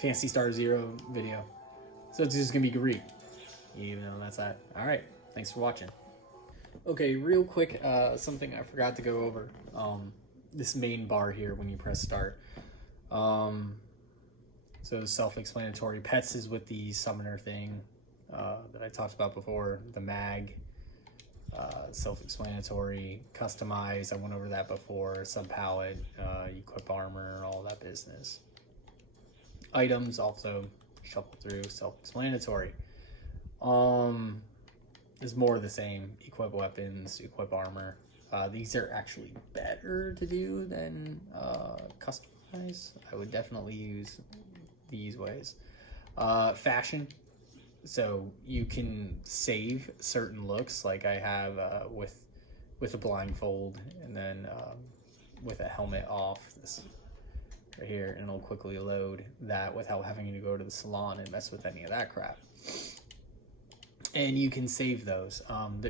Phantasy Star Zero video. So it's just gonna be great, even though that's that. All right, thanks for watching. Okay, real quick, something I forgot to go over. This main bar here when you press start. So self-explanatory. Pets is with the summoner thing that I talked about before. The mag. Self-explanatory. Customize, I went over that before. Sub-palette, equip armor, all that business. Items, also shuffle through, self-explanatory. Is more of the same. Equip weapons, equip armor. These are actually better to do than customize. I would definitely use these ways. Fashion. So you can save certain looks, like I have with a blindfold, and then with a helmet off, this right here, and it'll quickly load that without having to go to the salon and mess with any of that crap. And you can save those.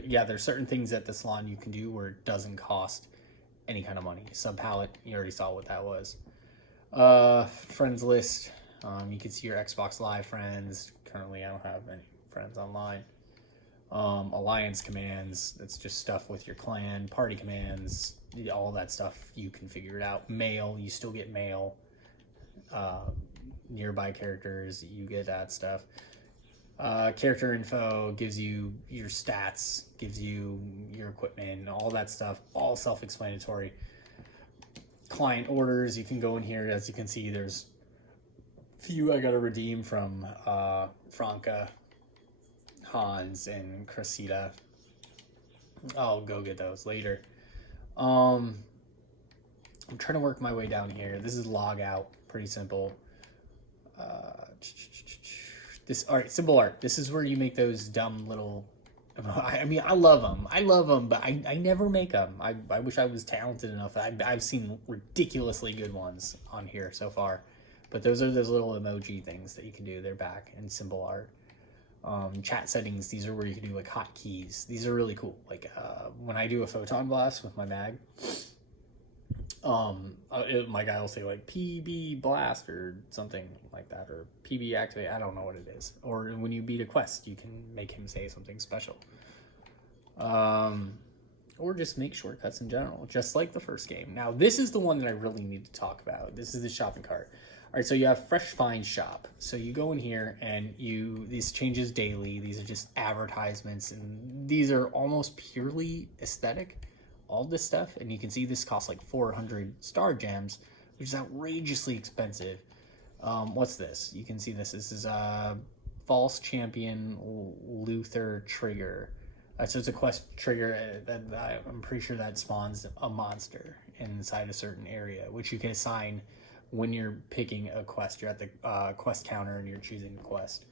Yeah, there's certain things at the salon you can do where it doesn't cost any kind of money. Sub-palette, you already saw what that was. Friends list, you can see your Xbox Live friends. Currently, I don't have any friends online. Alliance commands, that's just stuff with your clan. Party commands, all that stuff, you can figure it out. Mail, you still get mail. Nearby characters, you get that stuff. Character info gives you your stats, gives you your equipment, all that stuff, all self-explanatory. Client orders, you can go in here. As you can see, there's few I gotta redeem from Franca, Hans, and Cressida. I'll go get those later. I'm trying to work my way down here. This is log out, pretty simple. All right, symbol art. This is where you make those dumb little. I mean, I love them, but I never make them. I wish I was talented enough. I've seen ridiculously good ones on here so far, but those are those little emoji things that you can do. They're back in symbol art. Chat settings. These are where you can do like hotkeys. These are really cool. Like when I do a photon blast with my mag. My guy will say like PB blast or something like that, or PB activate. I don't know what it is. Or when you beat a quest, you can make him say something special. Or just make shortcuts in general, just like the first game. Now, this is the one that I really need to talk about. This is the shopping cart. All right, so you have Fresh Find Shop. So you go in here and these changes daily. These are just advertisements, and these are almost purely aesthetic. All this stuff, and you can see this costs like 400 star gems, which is outrageously expensive. What's this? You can see this. This is a false champion Luther trigger. So it's a quest trigger that I'm pretty sure that spawns a monster inside a certain area, which you can assign when you're picking a quest. You're at the quest counter and you're choosing a quest.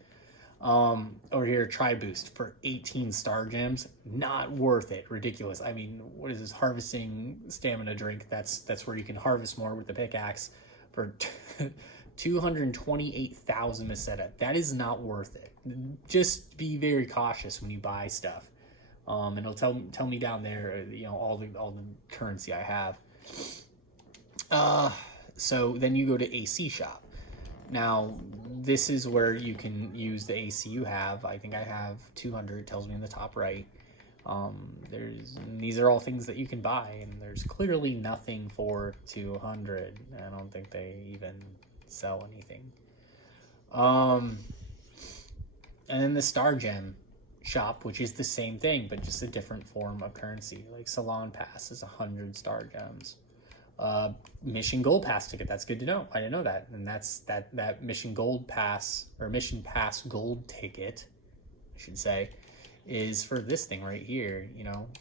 Over here, try boost for 18 star gems. Not worth it. Ridiculous. I mean, what is this? Harvesting stamina drink. That's where you can harvest more with the pickaxe for 228,000 Meseta. That is not worth it. Just be very cautious when you buy stuff. And it'll tell me down there, all the currency I have. So then you go to AC shop. Now, this is where you can use the AC you have. I think I have 200, it tells me in the top right. These are all things that you can buy, and there's clearly nothing for 200. I don't think they even sell anything. And then the Star Gem shop, which is the same thing, but just a different form of currency. Like Salon Pass is 100 star gems. Mission Gold Pass ticket. That's good to know. I didn't know that. And that's that Mission Gold Pass, or Mission Pass Gold ticket, I should say, is for this thing right here,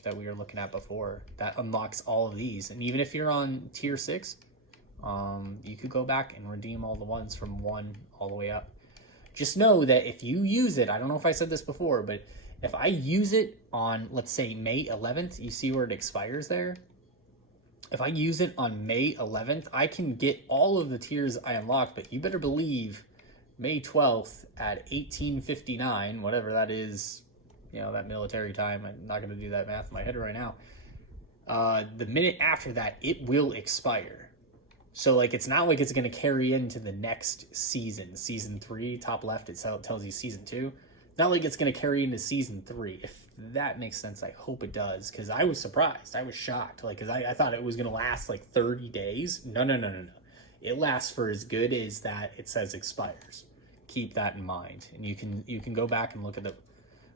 that we were looking at before. That unlocks all of these. And even if you're on tier 6, you could go back and redeem all the ones from 1 all the way up. Just know that if you use it, I don't know if I said this before, but if I use it on, let's say, May 11th, you see where it expires there? If I use it on May 11th, I can get all of the tiers I unlocked, but you better believe May 12th at 1859, whatever that is, that military time. I'm not going to do that math in my head right now. The minute after that, it will expire. So, it's not like it's going to carry into the next season. Season 3, top left, it tells you Season 2. Not like it's going to carry into Season 3. If that makes sense, I hope it does, because I was surprised. I was shocked, because I thought it was going to last 30 days. No. It lasts for as good as that it says expires. Keep that in mind. And you can go back and look at the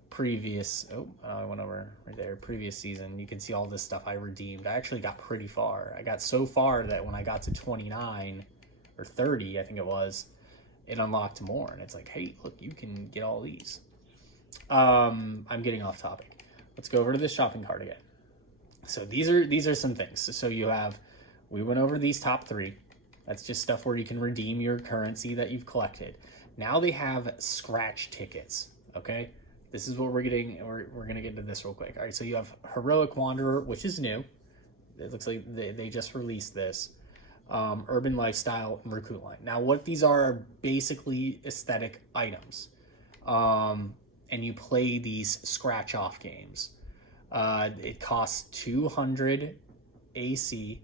previous, I went over right there, previous season. You can see all this stuff I redeemed. I actually got pretty far. I got so far that when I got to 29 or 30, I think it was, it unlocked more. And it's like, hey, look, you can get all these. I'm getting off topic. Let's go over to the shopping cart again. So these are some things. So we went over these top 3. That's just stuff where you can redeem your currency that you've collected. Now they have scratch tickets. Okay, this is what we're getting. We're gonna get into this real quick. All right, so you have Heroic Wanderer, which is new. It looks like they just released this. Urban Lifestyle, and Recruit Line. Now what these are basically aesthetic items. And you play these scratch off games. It costs 200 AC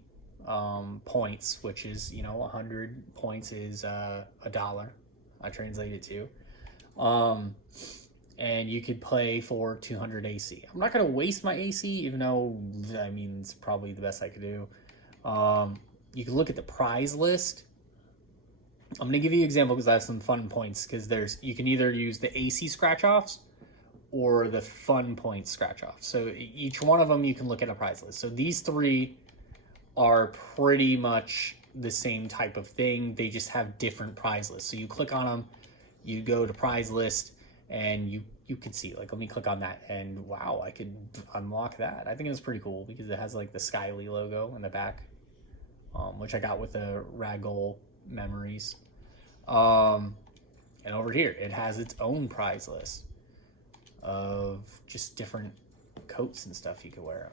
points, which is, 100 points is $1. I translate it to. and you could play for 200 AC. I'm not going to waste my AC, even though, I mean, it's probably the best I could do. You can look at the prize list. I'm going to give you an example because I have some fun points, because you can either use the AC scratch-offs or the fun point scratch-offs. So each one of them, you can look at a prize list. So these three are pretty much the same type of thing. They just have different prize lists. So you click on them, you go to prize list, and you can see, like, let me click on that, and wow, I could unlock that. I think it's pretty cool because it has like the Skyly logo in the back, which I got with the Ragdoll memories. And over here, it has its own prize list of just different coats and stuff you could wear.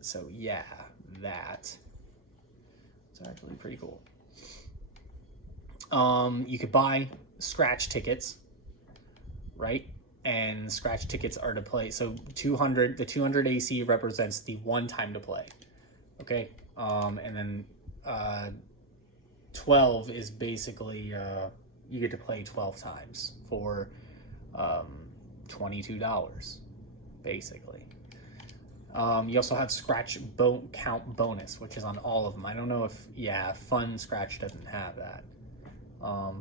So yeah, that's actually pretty cool. You could buy scratch tickets, right? And scratch tickets are to play. So the 200 AC represents the one time to play. Okay. And then 12 is basically you get to play 12 times for $22 basically. You also have scratch count bonus, which is on all of them. I don't know if, Fun Scratch doesn't have that.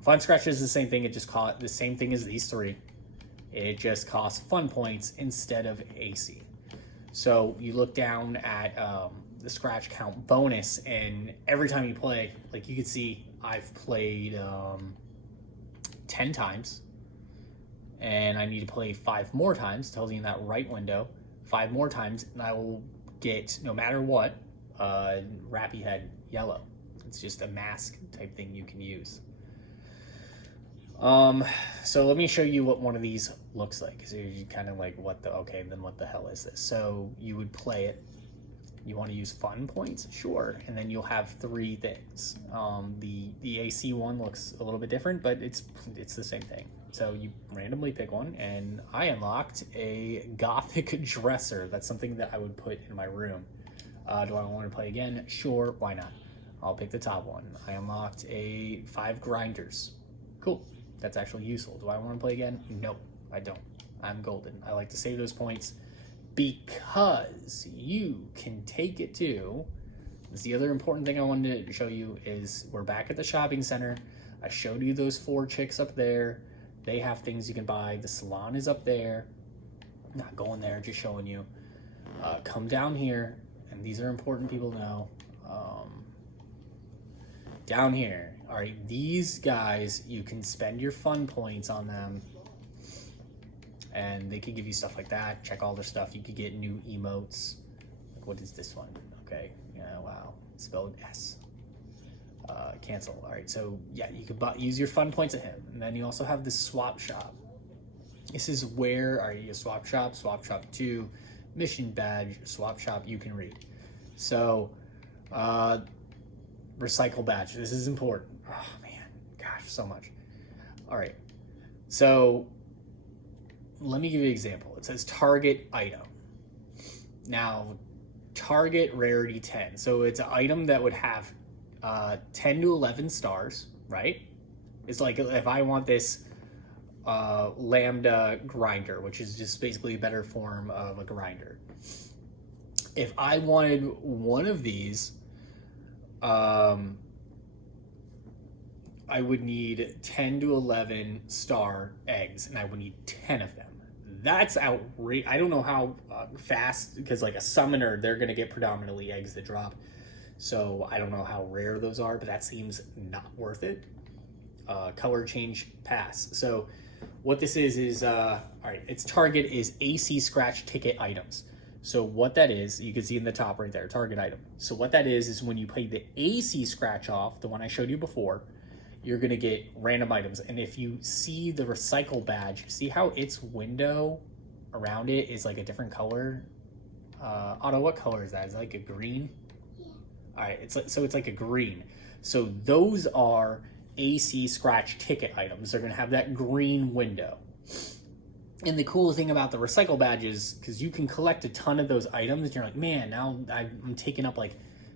Fun Scratch is the same thing. It just costs the same thing as these three. It just costs fun points instead of AC. So you look down at the scratch count bonus, and every time you play, like you can see, I've played 10 times, and I need to play 5 more times. It tells you in that right window, 5 more times, and I will get, no matter what, Rappy Head yellow. It's just a mask type thing you can use. So let me show you what one of these looks like. So you kind of like, then what the hell is this? So you would play it. You want to use fun points? Sure. And then you'll have 3 things. The AC one looks a little bit different, but it's the same thing. So you randomly pick one, and I unlocked a Gothic dresser. That's something that I would put in my room. Do I want to play again? Sure, why not? I'll pick the top one. I unlocked 5 grinders. Cool. That's actually useful. Do I want to play again? No, I don't. I'm golden. I like to save those points because you can take it to... The other important thing I wanted to show you is we're back at the shopping center. I showed you those 4 chicks up there. They have things you can buy. The salon is up there. Not going there, just showing you. Come down here, and these are important people to know. Down here, all right, these guys, you can spend your fun points on them, and they can give you stuff like that. Check all their stuff. You could get new emotes. Like, what is this one? Okay, yeah, wow, spelled S. Cancel. All right, so yeah, you could use your fun points at him, and then you also have the swap shop. This is where are you? Swap shop 2, mission badge, swap shop. You can read. So, recycle badge. This is important. Oh man, gosh, so much. All right, so let me give you an example. It says target item. Now, target rarity 10. So it's an item that would have 10 to 11 stars, right? It's like if I want this lambda grinder, which is just basically a better form of a grinder. If I wanted one of these, I would need 10 to 11 star eggs, and I would need 10 of them. That's outrageous. I don't know how fast, because like a summoner, they're going to get predominantly eggs that drop. So I don't know how rare those are, but that seems not worth it. Color change pass. So what this is all right, its target is AC scratch ticket items. So what that is, you can see in the top right there, target item. So what that is when you play the AC scratch off, the one I showed you before, you're gonna get random items. And if you see the recycle badge, see how its window around it is like a different color? Otto, what color is that? Is it like a green? All right, it's like a green. So those are AC scratch ticket items. They're gonna have that green window. And the cool thing about the recycle badges, because you can collect a ton of those items, and you're like, man, now I'm taking up like,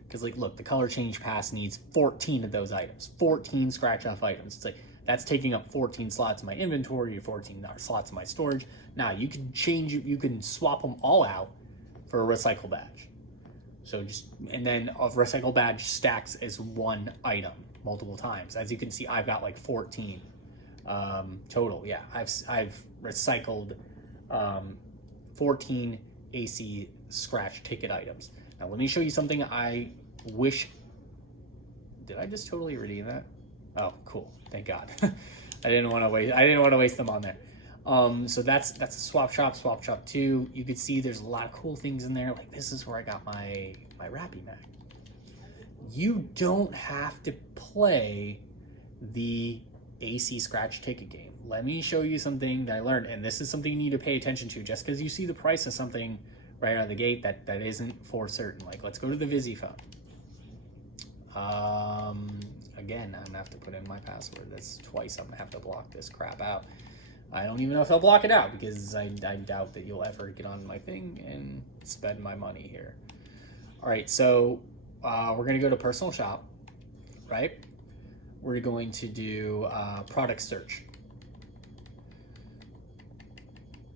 because like, look, the color change pass needs 14 of those items, 14 scratch off items. It's like, That's taking up 14 slots in my inventory, 14 slots in my storage. Now you can you can swap them all out for a recycle badge. So and then a recycle badge stacks as one item multiple times. As you can see, I've got like 14 total. Yeah, I've recycled 14 AC scratch ticket items. Now let me show you something I wish. Did I just totally redeem that? Oh, cool. Thank God. I didn't want to waste them on there. So that's a swap shop 2. You can see there's a lot of cool things in there. Like this is where I got my Rappy Mag. You don't have to play the AC scratch ticket game. Let me show you something that I learned, and this is something you need to pay attention to. Just because you see the price of something right out of the gate, that isn't for certain. Like, let's go to the Vizzy phone. Again, I'm gonna have to put in my password. That's twice. I'm gonna have to block this crap out. I don't even know if I'll block it out because I doubt that you'll ever get on my thing and spend my money here. All right, so we're gonna go to personal shop, right? We're going to do product search.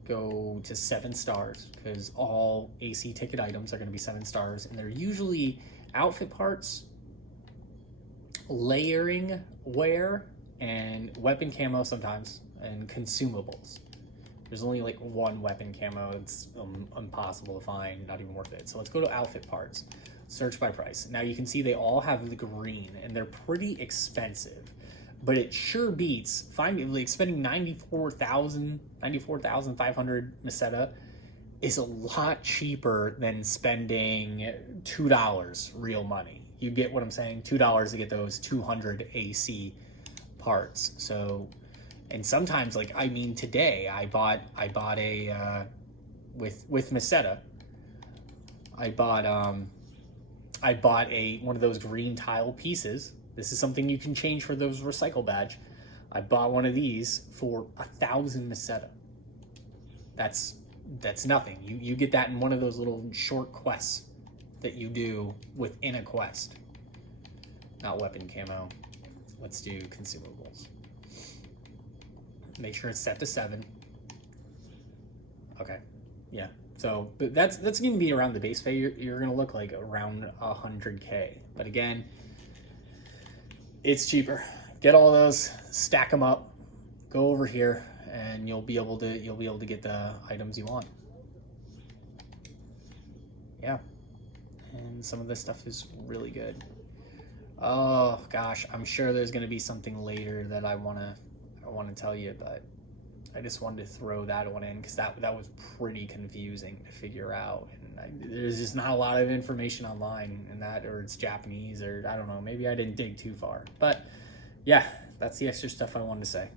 Go to 7 stars because all AC ticket items are going to be 7 stars, and they're usually outfit parts, layering wear, and weapon camo sometimes, and consumables. There's only like one weapon camo. It's impossible to find, not even worth it. So let's go to outfit parts, search by price. Now you can see they all have the green, and they're pretty expensive, but it sure beats spending 94,500 Meseta is a lot cheaper than spending $2 real money. You get what I'm saying? $2 to get those 200 AC parts. So, and sometimes, like, I mean, today I bought a with Meseta. I bought one of those green tile pieces. This is something you can change for those recycle badge. I bought one of these for 1,000 Meseta. That's nothing. You get that in one of those little short quests that you do within a quest. Not weapon camo. Let's do consumables. Make sure it's set to 7. Okay, yeah. So that's going to be around the base pay. You're going to look like around 100K. But again, it's cheaper. Get all those, stack them up, go over here, and you'll be able to get the items you want. Yeah, and some of this stuff is really good. Oh gosh, I'm sure there's going to be something later that I want to tell you, but I just wanted to throw that one in because that was pretty confusing to figure out, and there's just not a lot of information online in that, or it's Japanese, or I don't know, maybe I didn't dig too far. But yeah, that's the extra stuff I wanted to say.